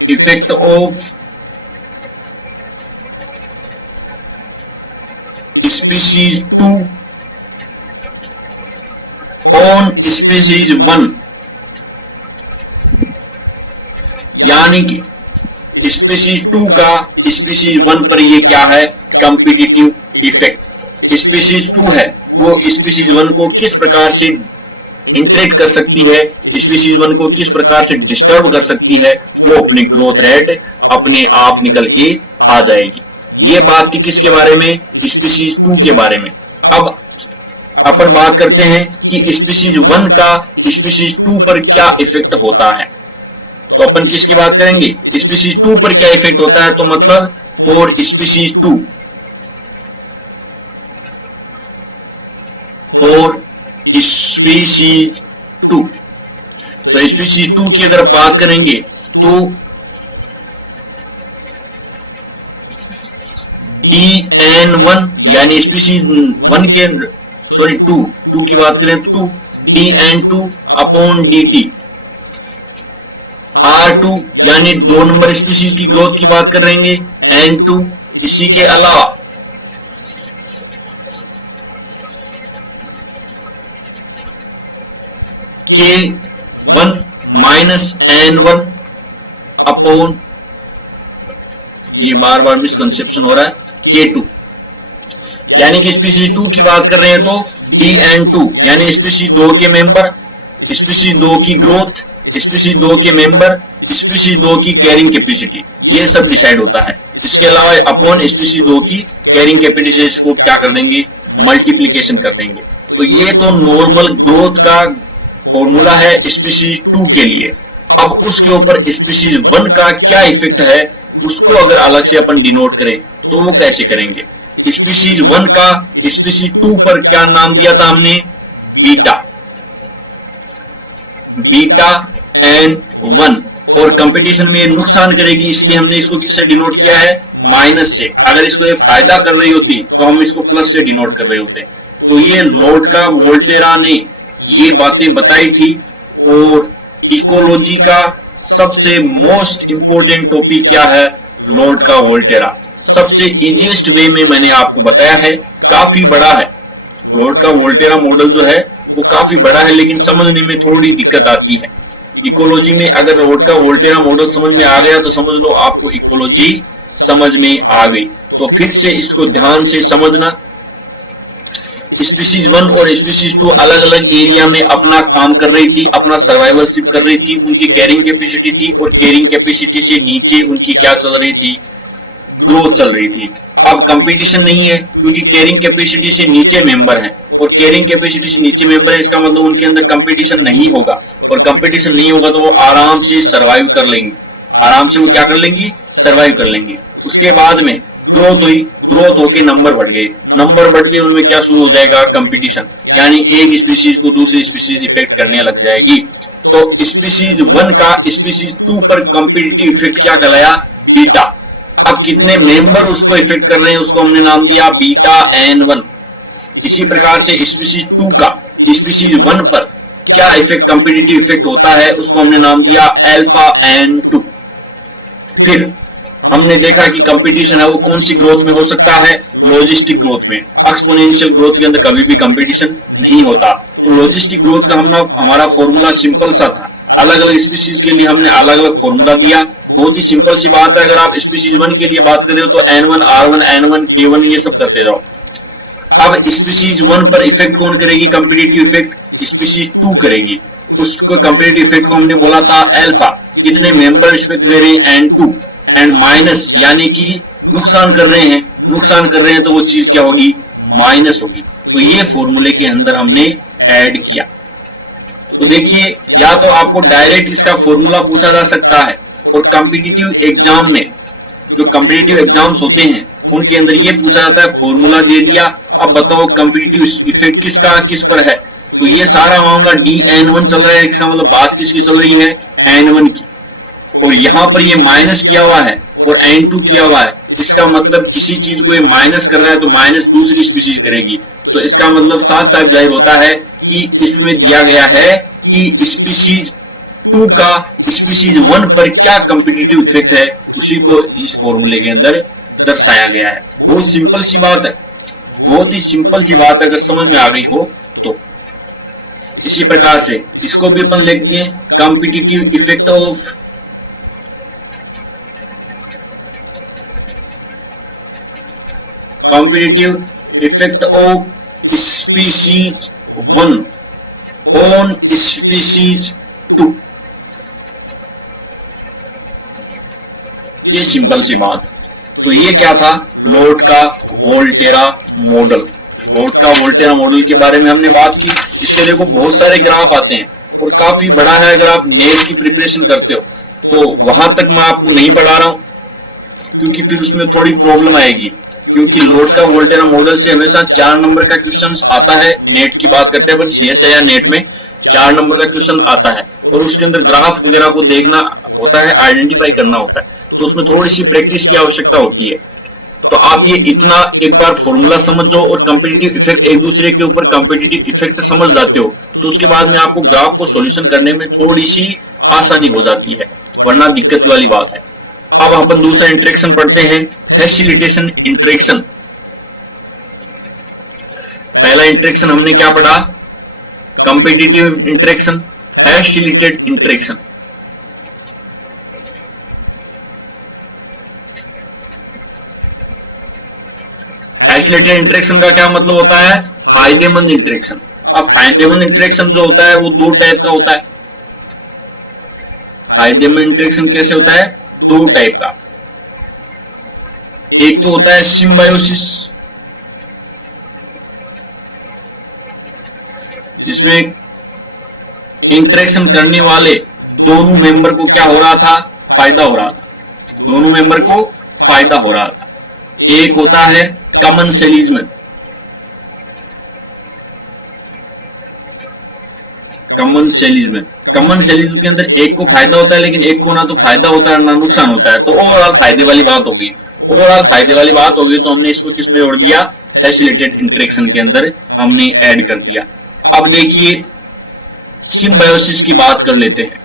effect of species 2 on species 1, यानी कि स्पीशीज 2 का स्पीशीज 1 पर ये क्या है? Competitive effect. स्पीशीज 2 है वो स्पीशीज 1 को किस प्रकार से इंटरेक्ट कर सकती है, स्पीशीज 1 को किस प्रकार से डिस्टर्ब कर सकती है, वो अपनी ग्रोथ रेट अपने आप निकल के आ जाएगी। ये बात थी किसके बारे में? स्पीशीज 2 के बारे में। अब अपन बात करते हैं कि स्पीशीज 1 का स्पीशीज 2 पर क्या इफेक्ट होता है। तो अपन किसकी बात करेंगे? स्पीशीज 2 पर क्या इफेक्ट होता है, तो मतलब फॉर स्पीशीज 2, फॉर स्पीशीज 2, तो स्पीशीज 2 की अगर बात करेंगे तो DN1 यानी स्पीशीज 1 के, सॉरी 2 की बात करें तो DN2 अपॉन DT, R2 यानी 2 नंबर स्पीशीज की ग्रोथ की बात कर रहे हैं, N2। इसी के अलावा K1 माइनस N1 अपॉन, ये बार बार मिसकंसेप्शन हो रहा है, K2 यानी कि स्पीशीज 2 की बात कर रहे हैं तो DN2 यानी स्पीशीज 2 के मेंबर, स्पीशीज 2 की ग्रोथ, स्पीशीज 2 के मेंबर, स्पीशीज 2 की कैरिंग कैपेसिटी, ये सब डिसाइड होता है। इसके अलावा अपॉन स्पीशीज 2 की कैरिंग कैपेसिटी को क्या कर देंगे? मल्टीप्लीकेशन कर देंगे। तो ये तो नॉर्मल ग्रोथ का फॉर्मूला है स्पीशीज 2 के लिए। अब उसके ऊपर स्पीशीज 1 का क्या इफेक्ट है, उसको अगर अलग से अपन डिनोट करें तो वो कैसे करेंगे? स्पीशीज 1 का स्पीशीज 2 पर क्या नाम दिया था हमने? बीटा, बीटा N1, और कंपटीशन में नुकसान करेगी, इसलिए हमने इसको किससे डिनोट किया है? माइनस से। अगर इसको ये फायदा कर रही होती तो हम इसको प्लस से डिनोट कर रहे होते। तो ये लॉर्ड का वोल्टेरा ने ये बातें बताई थी। और इकोलॉजी का सबसे मोस्ट इंपोर्टेंट टॉपिक क्या है? लॉर्ड का वोल्टेरा। सबसे इजीएस्ट वे में मैंने आपको बताया है, काफी बड़ा है लॉर्ड का वोल्टेरा मॉडल जो है वो काफी बड़ा है, लेकिन समझने में थोड़ी दिक्कत आती है। इकोलॉजी में अगर लॉर्ड का वोल्टेरा मॉडल समझ में आ गया तो समझ लो आपको इकोलॉजी समझ में आ गई। तो फिर से इसको ध्यान से समझना। स्पीशीज 1 और स्पीशीज 2 अलग अलग एरिया में अपना काम कर रही थी, अपना सर्वाइवलशिप कर रही थी। उनकी कैरिंग कैपेसिटी थी और कैरिंग कैपेसिटी से नीचे उनकी क्या चल रही थी? ग्रोथ चल रही थी। अब कंपटीशन नहीं है क्योंकि कैरिंग कैपेसिटी से नीचे मेंबर हैं, और कैरिंग कैपेसिटी से नीचे मेंबर है, इसका मतलब उनके अंदर कंपटीशन नहीं होगा, और कंपटीशन नहीं होगा तो वो आराम से सर्वाइव कर लेंगे। आराम से वो क्या कर लेंगी? सर्वाइव कर लेंगे। उसके बाद में ग्रोथ हुई, ग्रोथ होके नंबर बढ़ गए, नंबर बढ़ के उनमें क्या शुरू हो जाएगा? कंपटीशन, यानी एक स्पीशीज को दूसरी स्पीशीज इफेक्ट करने लग जाएगी। तो स्पीशीज 1 का स्पीशीज 2 पर कंपटीटिव इफेक्ट क्या कहलाया? बीटा। अब कितने मेंबर उसको इफेक्ट कर रहे हैं उसको हमने नाम दिया बीटा N1। इसी प्रकार से स्पीशीज 2 का स्पीशीज 1 पर क्या इफेक्ट, कंपटीटिव इफेक्ट होता है, उसको हमने नाम दिया अल्फा N2। फिर हमने देखा कि कंपटीशन है वो कौन सी ग्रोथ में हो सकता है? लॉजिस्टिक ग्रोथ में। एक्सपोनेंशियल ग्रोथ के अंदर कभी भी कंपटीशन नहीं होता। तो लॉजिस्टिक ग्रोथ का हमारा फॉर्मूला सिंपल सा था। अलग अलग स्पीशीज के लिए हमने अलग अलग फॉर्मूला दिया। बहुत ही सिंपल सी बात है। अगर आप स्पीशीज 1 के लिए बात कर रहे हो तो N1, R1, N1, K1 ये सब करते जाओ। अब स्पीशीज 1 पर इफेक्ट कौन करेगी? कंपटीटिव इफेक्ट स्पीशीज 2 करेगी। उसको कंपटीटिव इफेक्ट को हमने बोला था अल्फा। कितने मेंबर इफेक्ट दे रहे हैं? N2। एंड माइनस यानी कि नुकसान कर रहे हैं, नुकसान कर रहे हैं तो वो चीज क्या होगी? माइनस होगी। तो ये फॉर्मूले के अंदर हमने ऐड किया। तो देखिए, या तो आपको डायरेक्ट इसका फॉर्मूला पूछा जा सकता है, और कॉम्पिटिटिव एग्जाम में जो कॉम्पिटिटिव एग्जाम्स होते हैं उनके अंदर ये पूछा जाता है, फॉर्मूला दे दिया, अब बताओ कॉम्पिटिटिव इफेक्ट किसका किस पर है। तो ये सारा मामला dn1 चल रहा है, इसका मतलब बात किसकी चल रही है, n1 की, और यहाँ पर ये माइनस किया हुआ है और n2 किया हुआ है। इसका मतलब किसी चीज को ये माइनस कर रहा है तो माइनस दूसरी स्पीशीज करेगी, तो इसका मतलब साफ साफ जाहिर होता है कि इसमें दिया गया है कि स्पीशीज 2 का स्पीशीज 1 पर क्या कॉम्पिटिटिव इफेक्ट है, उसी को इस फॉर्मूले के अंदर दर्शाया गया है। बहुत सिंपल सी बात है, बहुत ही सिंपल सी बात अगर समझ में आ गई हो तो। इसी प्रकार से इसको भी अपन लिख दिए, competitive effect of species 1 on species 2। ये सिंपल सी बात है। तो ये क्या था, लोट का वोल्टेरा मॉडल। लोट का वोल्टेरा मॉडल के बारे में हमने बात की। इसके देखो बहुत सारे ग्राफ आते हैं और काफी बड़ा है। अगर आप नेट की प्रिपरेशन करते हो तो वहां तक मैं आपको नहीं पढ़ा रहा हूं, क्योंकि फिर उसमें थोड़ी प्रॉब्लम आएगी, क्योंकि लोट का वोल्टेरा मॉडल से हमेशा 4 नंबर का क्वेश्चन आता है। नेट की बात करते हैं, सीएसआई या नेट में 4 नंबर का क्वेश्चन आता है और उसके अंदर ग्राफ वगैरह को देखना होता है, आइडेंटिफाई करना होता है, तो उसमें थोड़ी सी प्रैक्टिस की आवश्यकता होती है। तो आप ये इतना एक बार फॉर्मूला समझ जाओ और कॉम्पिटिटिव इफेक्ट, एक दूसरे के ऊपर कॉम्पिटिटिव इफेक्ट समझ जाते हो, तो उसके बाद में आपको ग्राफ को सॉल्यूशन करने में थोड़ी सी आसानी हो जाती है, वरना दिक्कत वाली बात है। अब अपन दूसरा इंटरेक्शन पढ़ते हैं, फैसिलिटेशन इंटरेक्शन। पहला इंटरेक्शन हमने क्या पढ़ा, competitive interaction, facilitated interaction. Facilitated interaction का क्या मतलब होता है, फायदेमंद इंटरेक्शन। अब फायदेमंद इंटरेक्शन जो होता है वो 2 टाइप का होता है। फायदेमंद इंटरेक्शन कैसे होता है, 2 टाइप का। एक तो होता है सिम्बायोसिस, जिसमें इंटरेक्शन करने वाले दोनों मेंबर को क्या हो रहा था, फायदा हो रहा था, दोनों मेंबर को फायदा हो रहा था। एक होता है कमेंसलिज्म। कमेंसलिज्म के अंदर एक को फायदा होता है, लेकिन एक को ना तो फायदा होता है ना नुकसान होता है, तो ओवरऑल फायदे वाली बात हो गई। ओवरऑल फायदे वाली बात होगी तो हमने इसको किसमें जोड़ दिया, फैसिलिटेड इंटरेक्शन के अंदर हमने ऐड कर दिया। अब देखिए सिम्बायोसिस की बात कर लेते हैं।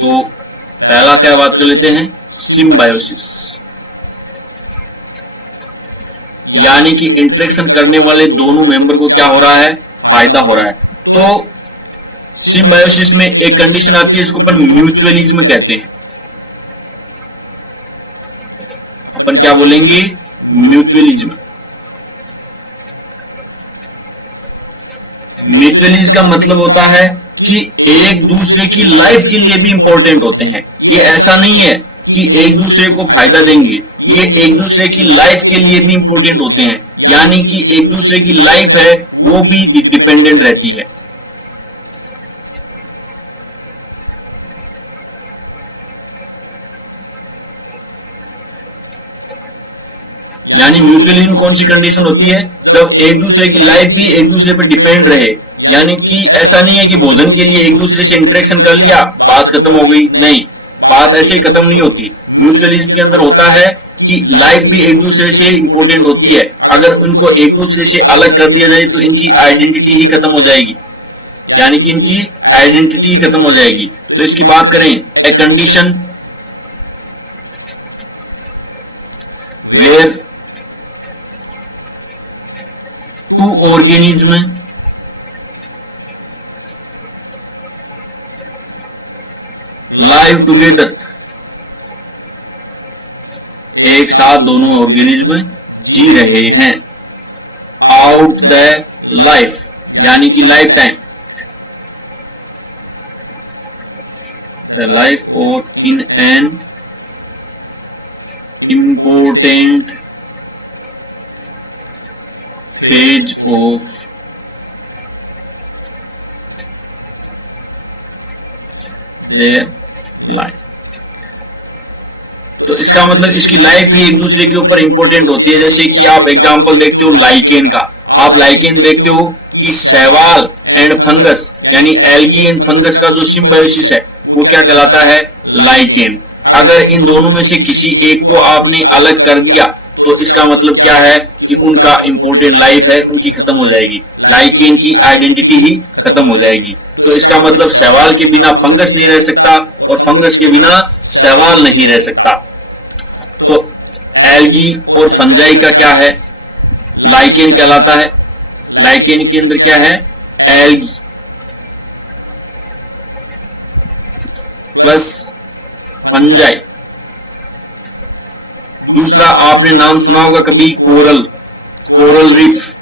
तो पहला क्या बात कर लेते हैं, सिम्बायोसिस, यानी कि इंटरेक्शन करने वाले दोनों मेंबर को क्या हो रहा है, फायदा हो रहा है। तो सिम्बायोसिस में एक कंडीशन आती है, इसको अपन म्यूचुअलिज्म कहते हैं। अपन क्या बोलेंगे, म्यूचुअलिज्म। म्यूचुअलिज्म का मतलब होता है कि एक दूसरे की लाइफ के लिए भी इंपॉर्टेंट होते हैं। ये ऐसा नहीं है कि एक दूसरे को फायदा देंगे, ये एक दूसरे की लाइफ के लिए भी इंपॉर्टेंट होते हैं, यानी कि एक दूसरे की लाइफ है वो भी डिपेंडेंट रहती है। यानी म्यूचुअलिज्म कौन सी कंडीशन होती है, जब एक दूसरे की लाइफ भी एक दूसरे पर डिपेंड रहे। यानी कि ऐसा नहीं है कि भोजन के लिए एक दूसरे से इंटरेक्शन कर लिया, बात खत्म हो गई, नहीं, बात ऐसे ही खत्म नहीं होती। म्यूचुअलिज्म के अंदर होता है कि लाइफ भी एक दूसरे से इंपॉर्टेंट होती है। अगर उनको एक दूसरे से अलग कर दिया जाए तो इनकी आइडेंटिटी ही खत्म हो जाएगी, यानी कि इनकी आइडेंटिटी ही खत्म हो जाएगी। तो इसकी बात करें, a condition where two organism live together, एक साथ दोनों ऑर्गेनिज्म जी रहे हैं, आउट द लाइफ, यानी कि लाइफ टाइम, द लाइफ और in an important phase of their life। तो इसका मतलब इसकी लाइफ भी एक दूसरे के ऊपर इंपॉर्टेंट होती है। जैसे कि आप एग्जांपल देखते हो लाइकेन का, आप लाइकेन देखते हो कि शैवाल एंड फंगस यानी एल्गी एंड फंगस का जो सिम्बायोसिस है वो क्या कहलाता है, लाइकेन। अगर इन दोनों में से किसी एक को आपने अलग कर दिया तो इसका मतलब क्या है कि उनका इंपॉर्टेंट लाइफ है उनकी खत्म हो जाएगी, लाइकेन की आइडेंटिटी ही खत्म हो जाएगी। तो इसका मतलब शैवाल के बिना फंगस नहीं रह सकता और फंगस के बिना शैवाल नहीं रह सकता। तो एल्गी और फंजाई का क्या है, लाइकेन कहलाता है। लाइकेन के अंदर क्या है, एल्गी प्लस फंजाई। दूसरा आपने नाम सुना होगा कभी कोरल, कोरल रीफ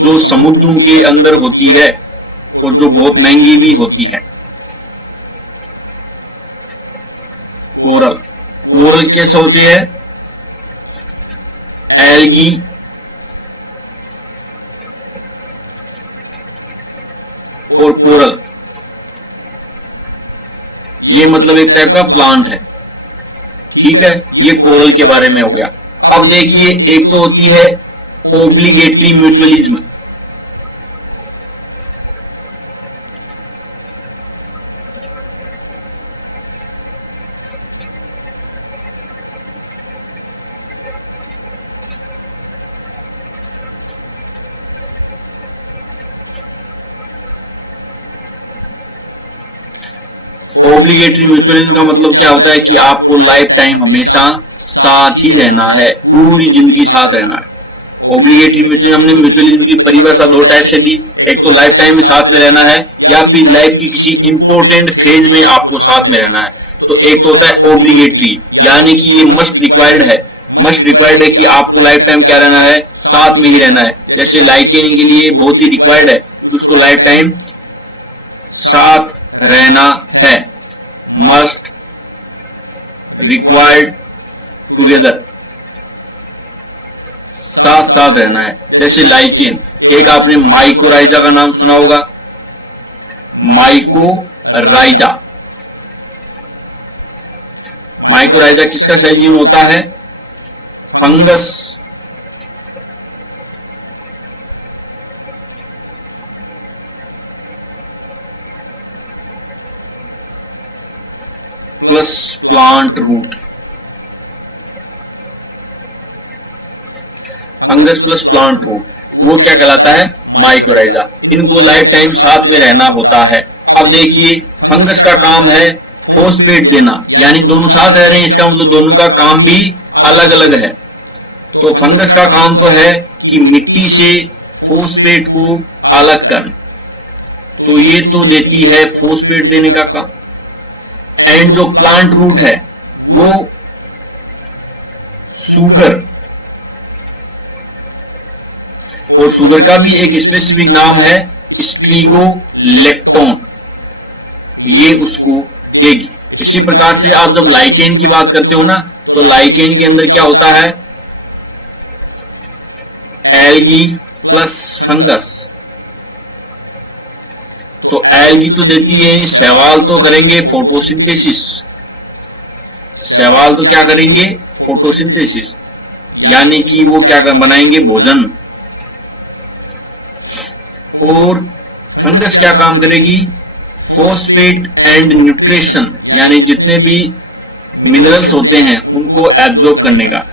जो समुद्रों के अंदर होती है और जो बहुत महंगी भी होती है। कोरल, कोरल कैसे होती है, एल्गी और कोरल, ये मतलब एक टाइप का प्लांट है, ठीक है। ये कोरल के बारे में हो गया। अब देखिए एक तो होती है ओब्लिगेटरी म्यूचुअलिज्म, ओब्लिगेटरी म्यूचुअलिज्म का मतलब क्या होता है कि आपको लाइफ टाइम हमेशा साथ ही रहना है, पूरी जिंदगी साथ रहना है। ओब्लिगेटरी म्यूचुअलिज्म, हमने म्यूचुअलिज्म की परिभाषा दो टाइप से दी, एक तो लाइफ टाइम में साथ में रहना है या फिर लाइफ की किसी इंपॉर्टेंट फेज में आपको साथ में रहना है। तो एक तो होता है ओब्लिगेटरी यानी कि ये मस्ट रिक्वायर्ड है, मस्ट रिक्वायर्ड है कि आपको लाइफ टाइम क्या रहना है, साथ में ही रहना है। जैसे लाइकेन के लिए बहुत ही रिक्वायर्ड है, उसको लाइफ टाइम साथ रहना है, मस्ट रिक्वायर्ड टुगेदर, साथ साथ रहना है। जैसे लाइकेन, एक आपने माइकोराइजा का नाम सुना होगा, माइकोराइजा, माइकोराइजा किसका सहजीवन होता है, fungus plus plant root, fungus plus plant root, वो क्या कहलाता है, माइकोराइजा। इनको लाइफ टाइम साथ में रहना होता है। अब देखिए फंगस का काम है फोस्फेट देना, यानी दोनों साथ रह रहे हैं, इसका मतलब दोनों का काम भी अलग अलग है। तो फंगस का काम तो है कि मिट्टी से फोस्फेट को अलग करना, तो ये तो देती है फोस्फेट देने का काम। एंड जो प्लांट रूट है वो शुगर, और शुगर का भी एक स्पेसिफिक नाम है स्ट्रिगोलेक्टोन, ये उसको देगी। इसी प्रकार से आप जब लाइकेन की बात करते हो ना, तो लाइकेन के अंदर क्या होता है, एल्गी प्लस फंगस। तो एल्गी तो देती है, शैवाल तो करेंगे फोटोसिंथेसिस, शैवाल तो क्या करेंगे, फोटोसिंथेसिस, यानी कि वो क्या बनाएंगे, भोजन। और फंगस क्या काम करेगी, फोस्फेट एंड न्यूट्रिशन, यानी जितने भी मिनरल्स होते हैं उनको एब्जॉर्ब करने का।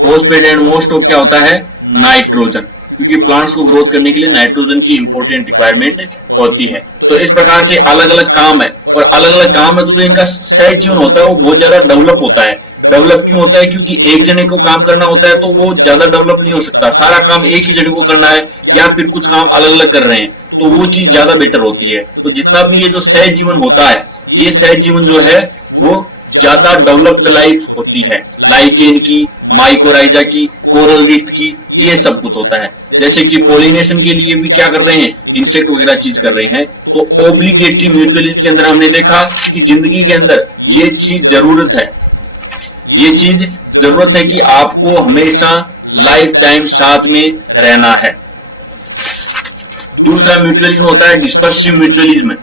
फोस्फेट एंड मोस्ट ऑफ क्या होता है, नाइट्रोजन, क्योंकि प्लांट्स को ग्रोथ करने के लिए नाइट्रोजन की इंपॉर्टेंट रिक्वायरमेंट होती है। तो इस प्रकार से अलग अलग काम है, और अलग अलग काम है तो इनका सहज जीवन होता है वो बहुत ज्यादा डेवलप होता है। डेवलप क्यों होता है, क्योंकि एक जने को काम करना होता है तो वो ज्यादा डेवलप नहीं हो सकता, सारा काम एक ही जने को करना है या फिर कुछ काम अलग अलग कर रहे हैं तो वो चीज ज्यादा बेटर होती है। तो जितना भी ये जो सहज जीवन होता है, ये सहज जीवन जो है वो ज्यादा डेवलप्ड लाइफ होती है, लाइकेन की, माइकोराइजा की, कोरल रीफ की, ये सब कुछ होता है। जैसे कि पोलिनेशन के लिए भी क्या कर रहे हैं, इंसेक्ट वगैरह चीज कर रहे हैं। तो ओब्लिगेटरी म्यूचुअलिज्म के अंदर हमने देखा कि जिंदगी के अंदर ये चीज जरूरत है, ये चीज जरूरत है कि आपको हमेशा लाइफ टाइम साथ में रहना है। दूसरा म्यूचुअलिज्म होता है डिस्पर्सिव म्यूचुअलिज्म।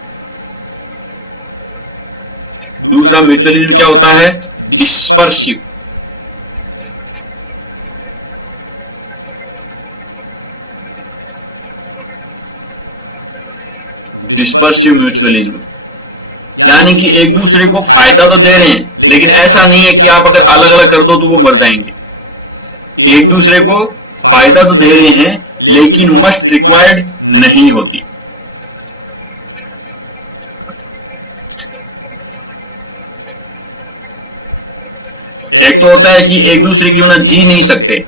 दूसरा म्यूचुअलिज्म क्या होता है, डिस्पर्सिव, डिस्पर्सिव म्यूचुअलिज्म, यानी कि एक दूसरे को फायदा तो दे रहे हैं, लेकिन ऐसा नहीं है कि आप अगर अलग अलग कर दो तो वो मर जाएंगे। एक दूसरे को फायदा तो दे रहे हैं लेकिन मस्ट रिक्वायर्ड नहीं होती। एक तो होता है कि एक दूसरे के बिना जी नहीं सकते,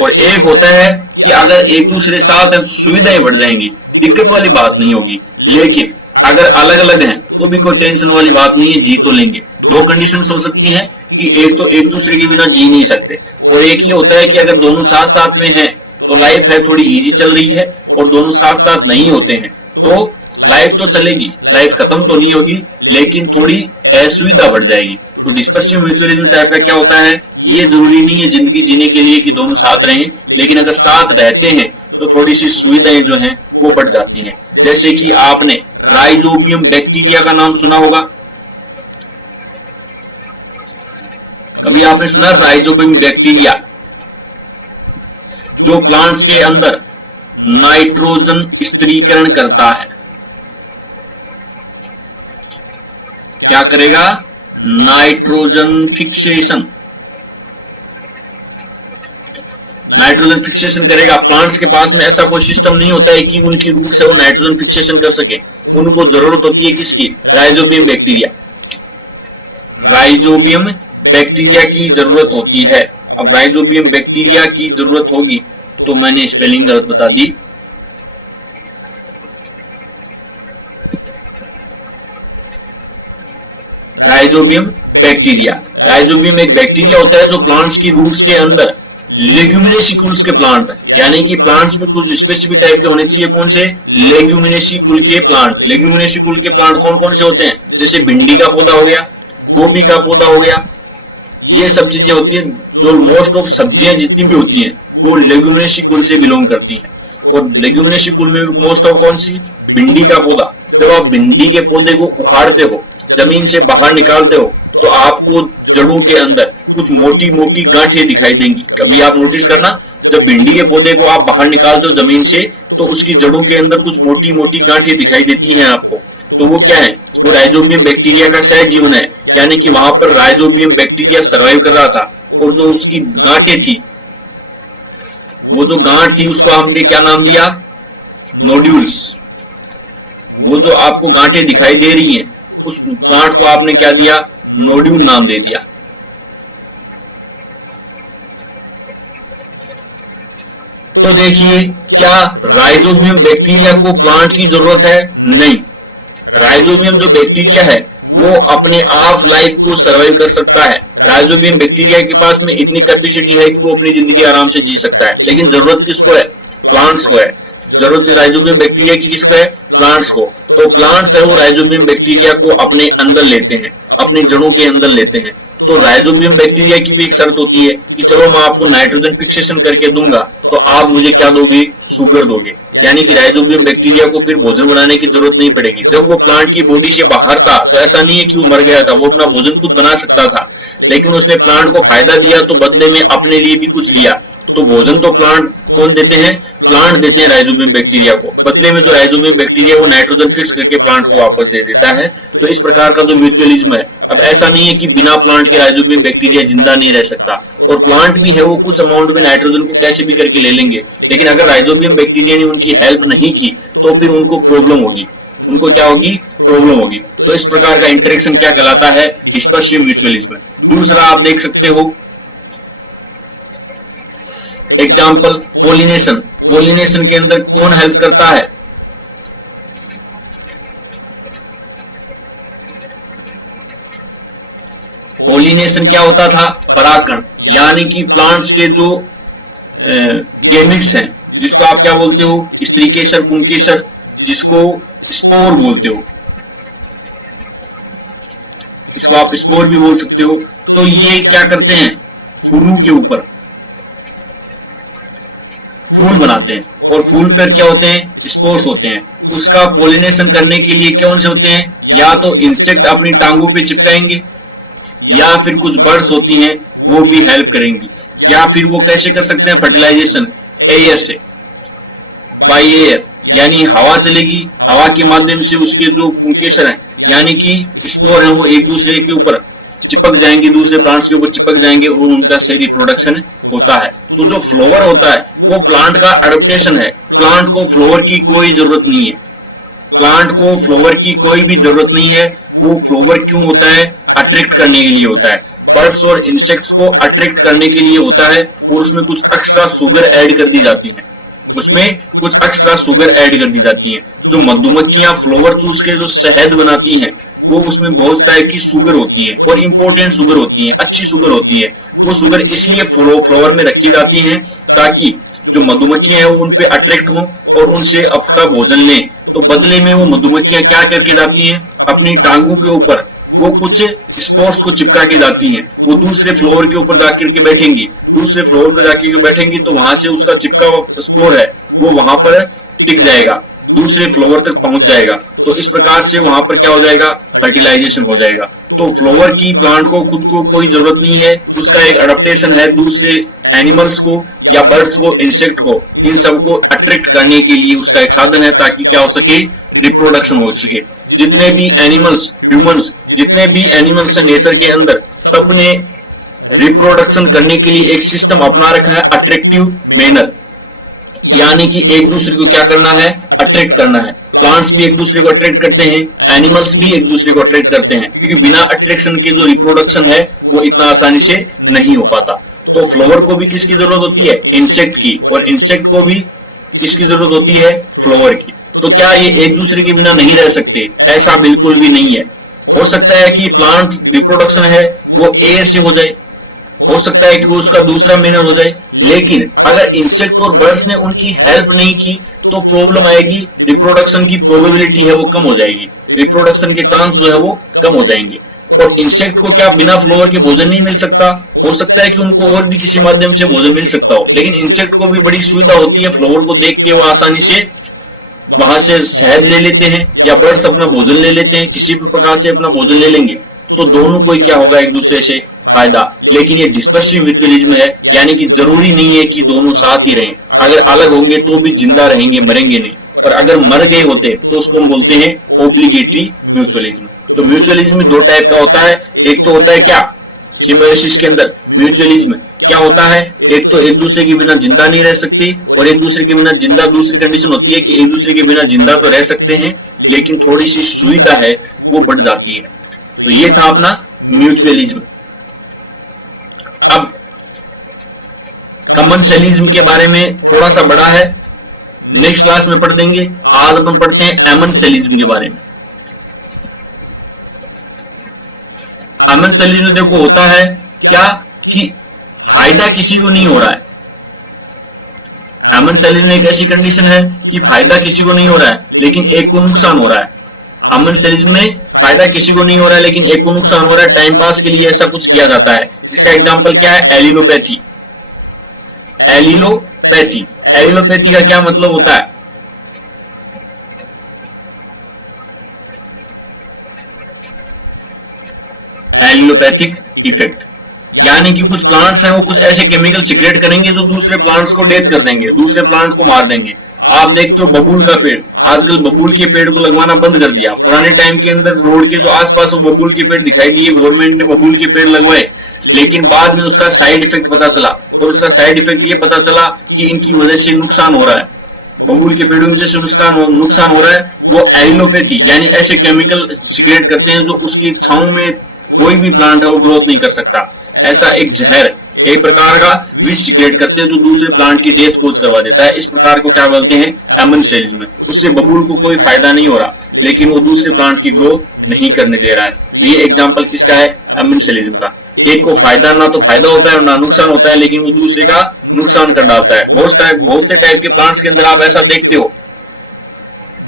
और एक होता है कि अगर एक दूसरे साथ है तो सुविधाएं बढ़ जाएंगी, दिक्कत वाली बात नहीं होगी। लेकिन अगर अलग अलग हैं तो भी कोई टेंशन वाली बात नहीं है, जी तो लेंगे। दो कंडीशंस हो सकती हैं कि एक तो एक दूसरे के बिना जी नहीं सकते, और एक ही होता है कि अगर दोनों साथ साथ में हैं तो लाइफ है थोड़ी इजी चल रही है, और दोनों साथ साथ नहीं होते हैं तो लाइफ तो चलेगी, लाइफ खत्म तो नहीं होगी लेकिन थोड़ी असुविधा बढ़ जाएगी। तो डिस्पर्सिव म्यूचुअलिज्म टाइप का क्या होता है, ये जरूरी नहीं है जिंदगी जीने के लिए कि दोनों साथ रहें, लेकिन अगर साथ रहते हैं तो थोड़ी सी सुविधाएं जो हैं वो बढ़ जाती हैं। जैसे कि आपने राइजोबियम बैक्टीरिया का नाम सुना होगा, कभी आपने सुना राइजोबियम बैक्टीरिया, जो प्लांट्स के अंदर नाइट्रोजन स्थिरीकरण करता है। क्या करेगा, नाइट्रोजन फिक्सेशन, नाइट्रोजन फिक्सेशन करेगा। प्लांट्स के पास में ऐसा कोई सिस्टम नहीं होता है कि उनकी रूट से वो नाइट्रोजन फिक्सेशन कर सके, उनको जरूरत होती है किसकी, राइजोबियम बैक्टीरिया, राइजोबियम बैक्टीरिया की जरूरत होती है। अब राइजोबियम बैक्टीरिया की जरूरत होगी तो मैंने स्पेलिंग गलत बता दी, राइजोबियम बैक्टीरिया। राइजोबियम एक बैक्टीरिया होता है जो प्लांट्स की रूट्स के अंदर, लेग्यूमिनेसी कुल्स के प्लांट, यानी कि प्लांट्स में कुछ स्पेसिफिक टाइप के होने चाहिए, कौन से, लेग्यूमिनेसी कुल के प्लांट। लेग्यूमिनेसी कुल के प्लांट कौन कौन से होते हैं, जैसे भिंडी का पौधा हो गया, गोभी का पौधा हो गया, ये सब चीजें होती हैं। जो मोस्ट ऑफ सब्जियां जितनी भी होती हैं वो लेग्यूमिनेसी कुल से बिलोंग करती हैं, और लेग्यूमिनेसी कुल में मोस्ट ऑफ कौन सी, भिंडी का पौधा। जब आप भिंडी के पौधे को उखाड़ते हो, जमीन से बाहर निकालते हो, तो आपको जड़ों के अंदर कुछ मोटी मोटी गांठें दिखाई देंगी। कभी आप नोटिस करना, जब भिंडी के पौधे को आप बाहर निकालते हो जमीन से, तो उसकी जड़ों के अंदर कुछ मोटी मोटी गांठें दिखाई देती हैं आपको। तो वो क्या है, वो राइजोबियम बैक्टीरिया का सह जीवन है, यानी कि वहां पर राइजोबियम बैक्टीरिया सर्वाइव कर रहा था, और जो उसकी गांठें थी, वो जो गांठ थी उसको हमने क्या नाम दिया, नोड्यूल्स। वो जो आपको गांठें दिखाई दे रही हैं उस गांठ को आपने क्या दिया, नोड्यूल नाम दे दिया। तो देखिए, क्या राइजोबियम बैक्टीरिया को प्लांट की जरूरत है, नहीं। राइजोबियम जो बैक्टीरिया है वो अपने आप लाइफ को सर्वाइव कर सकता है। राइजोबियम बैक्टीरिया के पास में इतनी कैपेसिटी है कि वो अपनी जिंदगी आराम से जी सकता है, लेकिन जरूरत किसको है, प्लांट्स को है। जरूरत राइजोबियम बैक्टीरिया की किसको है, प्लांट्स को। तो प्लांट्स है वो राइजोबियम बैक्टीरिया को अपने अंदर लेते हैं, अपनी जड़ों के अंदर लेते हैं। तो राइजोबियम बैक्टीरिया की भी एक शर्त होती है कि चलो मैं आपको नाइट्रोजन फिक्सेशन करके दूंगा तो आप मुझे क्या दोगे, शुगर दोगे। यानी कि राइजोबियम बैक्टीरिया को फिर भोजन बनाने की जरूरत नहीं पड़ेगी। जब वो प्लांट की बॉडी से बाहर था तो ऐसा नहीं है कि वो मर गया था, वो अपना भोजन खुद बना सकता था, लेकिन उसने प्लांट को फायदा दिया तो बदले में अपने लिए भी कुछ लिया। तो भोजन तो प्लांट कौन देते हैं, प्लांट देते हैं राइजोबियम बैक्टीरिया को। बदले में जो राइजोबियम बैक्टीरिया वो नाइट्रोजन फिक्स करके प्लांट को वापस दे देता है। तो इस प्रकार का जो म्यूचुअलिज्म है, अब ऐसा नहीं है कि बिना प्लांट के राइजोबियम बैक्टीरिया जिंदा नहीं रह सकता, और प्लांट भी है वो कुछ अमाउंट में नाइट्रोजन को कैसे भी करके ले लेंगे, लेकिन अगर राइजोबियम बैक्टीरिया ने उनकी हेल्प नहीं की तो फिर उनको प्रॉब्लम होगी। उनको क्या होगी, प्रॉब्लम होगी। तो इस प्रकार का इंटरेक्शन क्या कहलाता है, डिस्पर्सिव म्यूचुअलिज्म। दूसरा आप देख सकते हो एग्जाम्पल, पोलिनेशन। पोलिनेशन के अंदर कौन हेल्प करता है, पोलिनेशन क्या होता था, परागकण। यानी कि प्लांट्स के जो गेमिट्स हैं, जिसको आप क्या बोलते हो, स्त्रीकेसर, पुंकेसर, जिसको स्पोर बोलते हो, इसको आप स्पोर भी बोल सकते हो। तो ये क्या करते हैं, फूलों के ऊपर फूल बनाते हैं, और फूल पर क्या होते हैं, स्पोर्स होते हैं। उसका पोलिनेशन करने के लिए कौन से होते हैं, या तो इंसेक्ट अपनी टांगों पे चिपकाएंगे, या फिर कुछ बर्ड्स होती हैं वो भी हेल्प करेंगी। या फिर वो कैसे कर सकते हैं फर्टिलाइजेशन, एयर से, बाय एयर, यानी हवा चलेगी, हवा के माध्यम से उसके जो पुंकेसर है यानी कि स्पोर है वो एक दूसरे के ऊपर चिपक जाएंगे, दूसरे प्लांट्स के ऊपर चिपक जाएंगे और उनका से रिप्रोडक्शन होता है। तो जो फ्लावर होता है वो प्लांट का एडेप्टेशन है, प्लांट को फ्लावर की कोई जरूरत नहीं है, प्लांट को फ्लावर की कोई भी जरूरत नहीं है। वो फ्लावर क्यों होता है, अट्रैक्ट करने के लिए होता है, बर्ड्स और इंसेक्ट्स को अट्रैक्ट करने के लिए होता है और उसमें कुछ एक्स्ट्रा शुगर ऐड कर दी जाती है, उसमें कुछ एक्स्ट्रा शुगर ऐड कर दी जाती है। जो मधुमक्खियां फ्लावर चूस के जो शहद बनाती हैं वो उसमें बहुत टाइप की शुगर होती है और इम्पोर्टेंट शुगर होती है, अच्छी शुगर होती है। वो शुगर इसलिए फ्लावर में रखी जाती है ताकि जो मधुमक्खियां हैं वो उन पे अट्रैक्ट हो और उनसे अपना भोजन लें। तो बदले में वो मधुमक्खियां क्या करके जाती हैं, अपनी टांगों के ऊपर वो कुछ स्पोर्स को चिपका के जाती हैं, वो दूसरे फ्लावर के ऊपर जाकर के बैठेंगी, दूसरे फ्लावर पे जाकर के बैठेंगी तो वहां से उसका चिपका हुआ स्पोर है वो वहां पर टिक जाएगा, दूसरे फ्लावर तक पहुंच जाएगा। तो इस प्रकार से वहां पर क्या हो जाएगा, फर्टिलाइजेशन हो जाएगा। तो फ्लावर की प्लांट को खुद को कोई जरूरत नहीं है, उसका एक अडेप्टेशन है दूसरे एनिमल्स को या बर्ड्स को, इंसेक्ट को, इन सबको अट्रैक्ट करने के लिए उसका एक साधन है ताकि क्या हो सके, रिप्रोडक्शन हो सके। जितने भी एनिमल्स, ह्यूमंस, जितने भी एनिमल्स हैं नेचर के अंदर, सब ने रिप्रोडक्शन करने के लिए एक सिस्टम अपना रखा है, अट्रैक्टिव मैनर, यानी कि एक दूसरे को क्या करना है, अट्रैक्ट करना है। प्लांट्स भी एक दूसरे को अट्रैक्ट करते हैं, एनिमल्स भी एक दूसरे को अट्रैक्ट करते हैं, क्योंकि बिना अट्रैक्शन के जो रिप्रोडक्शन है वो इतना आसानी से नहीं हो पाता। तो फ्लावर को भी किसकी जरूरत होती है, इंसेक्ट की, और इंसेक्ट को भी किसकी जरूरत होती है, फ्लावर की। तो क्या ये एक दूसरे के बिना नहीं रह सकते, ऐसा बिल्कुल भी नहीं है। हो सकता है कि प्लांट रिप्रोडक्शन है वो एयर से हो जाए, हो सकता है कि वो उसका दूसरा मेनर हो जाए, लेकिन अगर इंसेक्ट और बर्ड्स ने उनकी हेल्प नहीं की तो प्रॉब्लम आएगी, रिप्रोडक्शन की प्रोबेबिलिटी है वो कम हो जाएगी, रिप्रोडक्शन के चांस जो है वो कम हो जाएंगे। और इंसेक्ट को क्या बिना फ्लावर के भोजन नहीं मिल सकता, हो सकता है कि उनको और भी किसी माध्यम से भोजन मिल सकता हो, लेकिन इंसेक्ट को भी बड़ी सुविधा होती है, फ्लावर को देख के वो आसानी से वहां से शहद ले लेते हैं या बर्ड्स अपना भोजन ले लेते हैं, किसी भी प्रकार से अपना भोजन ले लेंगे, तो दोनों को क्या होगा, एक दूसरे से फायदा। लेकिन ये डिस्पर्सिव म्यूचुअलिज्म है, यानी कि जरूरी नहीं है कि दोनों साथ ही रहें, अगर अलग होंगे तो भी जिंदा रहेंगे, मरेंगे नहीं, और अगर मर गए होते तो उसको हम बोलते हैं ऑब्लिगेटरी म्यूचुअलिज्म। तो म्यूचुअलिज्म दो टाइप का होता है, एक तो होता है क्या, सिम्बायोसिस के अंदर म्यूचुअलिज्म क्या होता है, एक तो एक दूसरे के बिना जिंदा नहीं रह सकती, और एक दूसरे के बिना जिंदा दूसरी कंडीशन होती है कि एक दूसरे के बिना जिंदा तो रह सकते हैं लेकिन थोड़ी सी सुविधा है वो बढ़ जाती है। तो ये था अपना म्यूचुअलिज्म। अब कमेंसलिज्म के बारे में थोड़ा सा बड़ा है, नेक्स्ट क्लास में पढ़ देंगे। आज अपन पढ़ते हैं एमेंसलिज्म के बारे में। एमेंसलिज्म देखो होता है क्या कि फायदा किसी को नहीं हो रहा है। एमेंसलिज्म एक ऐसी कंडीशन है कि फायदा किसी को नहीं हो रहा है लेकिन एक को नुकसान हो रहा है। एमेंसलिज्म में फायदा किसी को नहीं हो रहा है लेकिन एक को नुकसान हो रहा है, टाइम पास के लिए ऐसा कुछ किया जाता है। इसका एग्जांपल क्या है, एलिलोपैथी। एलिलोपैथी, एलिलोपैथी का क्या मतलब होता है, एलिलोपैथिक इफेक्ट, यानी कि कुछ प्लांट्स हैं वो कुछ ऐसे केमिकल सिक्रेट करेंगे जो दूसरे प्लांट्स को डेथ कर देंगे, दूसरे प्लांट को मार देंगे। आप देखते हो बबूल का पेड़, आजकल बबूल के पेड़ को लगवाना बंद कर दिया। पुराने टाइम के अंदर रोड के जो आसपास वो बबूल के पेड़ दिखाई दिए, गवर्नमेंट ने बबूल के पेड़ लगवाए, लेकिन बाद में उसका साइड इफेक्ट पता चला, और उसका साइड इफेक्ट ये पता चला कि इनकी वजह से नुकसान हो रहा है, बबूल के पेड़ों की वजह से नुकसान हो रहा है। वो एलिलोपैथी यानी ऐसे केमिकल सिक्रेट करते हैं जो उसकी छांव में कोई भी प्लांट है वो ग्रोथ नहीं कर सकता। ऐसा एक जहर, एक प्रकार का विष सिक्रेट करते हैं जो दूसरे प्लांट की डेथ कोज करवा देता है। इस प्रकार को क्या बोलते हैं, एमेंसलिज्म। उससे बबूल को कोई फायदा नहीं हो रहा लेकिन वो दूसरे प्लांट की ग्रोथ नहीं करने दे रहा है। तो ये एग्जांपल किसका है, एमेंसलिज्म का। एक को फायदा ना तो फायदा होता है और ना नुकसान होता है, लेकिन वो दूसरे का नुकसान कर डालता है। बहुत से टाइप के प्लांट्स के अंदर आप ऐसा देखते हो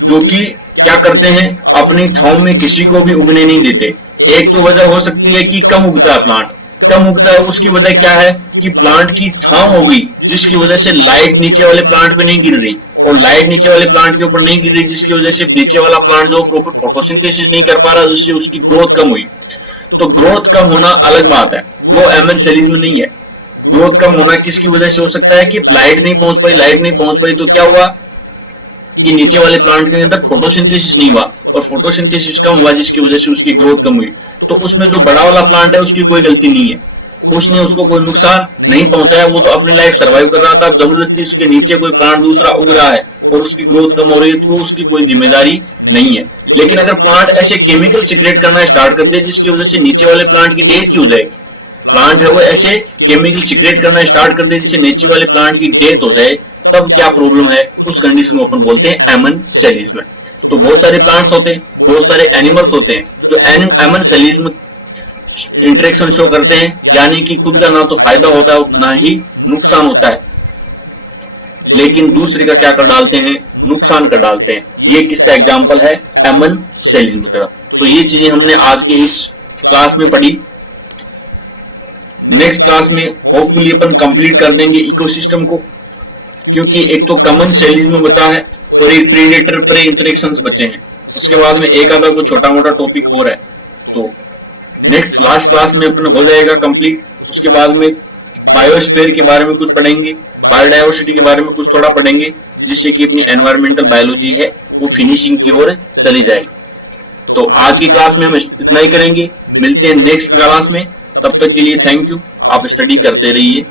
जो कि क्या करते हैं, अपनी छांव में किसी को भी उगने नहीं देते। एक तो वजह हो सकती है कि कम उगता है प्लांट, कम उगता है, उसकी वजह क्या है कि प्लांट की छांव हो गई जिसकी वजह से लाइट नीचे वाले प्लांट पे नहीं गिर रही, और लाइट नीचे वाले प्लांट के ऊपर नहीं गिर रही जिसकी वजह से नीचे वाला प्लांट जो प्रॉपर फोटोसिंथेसिस नहीं कर पा रहा, जिससे उसकी ग्रोथ कम हुई। तो ग्रोथ कम होना अलग बात है, वो एमएन सेलीज में नहीं है। ग्रोथ कम होना किसकी वजह से हो सकता है कि लाइट नहीं पहुंच पाई तो क्या हुआ कि नीचे वाले प्लांट के अंदर फोटोसिंथेसिस नहीं हुआ और फोटोसिंथेसिस कम हुआ जिसकी वजह से उसकी ग्रोथ कम हुई। तो उसमें जो बड़ा वाला प्लांट है उसकी कोई गलती नहीं है, उसने उसको कोई नुकसान नहीं पहुंचाया, वो तो अपनी लाइफ सर्वाइव कर रहा था। जबरदस्ती उसके नीचे कोई प्लांट दूसरा उग रहा है और उसकी ग्रोथ कम हो रही है तो वो उसकी कोई जिम्मेदारी नहीं है। लेकिन अगर प्लांट ऐसे केमिकल सीक्रेट करना स्टार्ट कर दे जिसकी वजह से नीचे वाले प्लांट की डेथ ही हो जाए, प्लांट है वो ऐसे केमिकल सीक्रेट करना स्टार्ट कर दे जिससे नीचे वाले प्लांट की डेथ हो जाए, तब क्या प्रॉब्लम है, उस कंडीशन को अपन बोलते हैं एमन सेलीज में। तो बहुत सारे प्लांट्स होते हैं, बहुत सारे एनिमल्स होते हैं जो एमन सेलीज में इंटरेक्शन शो करते हैं, यानी कि खुद का ना तो फायदा होता है ना ही नुकसान होता है, लेकिन दूसरे का क्या कर डालते हैं, नुकसान कर डालते हैं। ये किसका एग्जाम्पल है, एमन सेलीज की तरफ। तो ये चीजें हमने आज के इस क्लास में पढ़ी। नेक्स्ट क्लास में होपफुली अपन कंप्लीट कर देंगे इकोसिस्टम को, क्योंकि एक तो कॉमन सेलीज में बचा है और एक प्रीडेटर प्रे इंटरेक्शंस बचे हैं। उसके बाद में एक आधा कोई छोटा मोटा टॉपिक और है, तो नेक्स्ट लास्ट क्लास में अपना हो जाएगा कंप्लीट। उसके बाद में बायोस्फीयर के बारे में कुछ पढ़ेंगे, बायोडायवर्सिटी के बारे में कुछ थोड़ा पढ़ेंगे, जिससे कि अपनी एनवायरमेंटल बायोलॉजी है वो फिनिशिंग की ओर चली जाएगी। तो आज की क्लास में हम इतना ही करेंगे, मिलते हैं नेक्स्ट क्लास में। तब तक के लिए थैंक यू, आप स्टडी करते रहिए।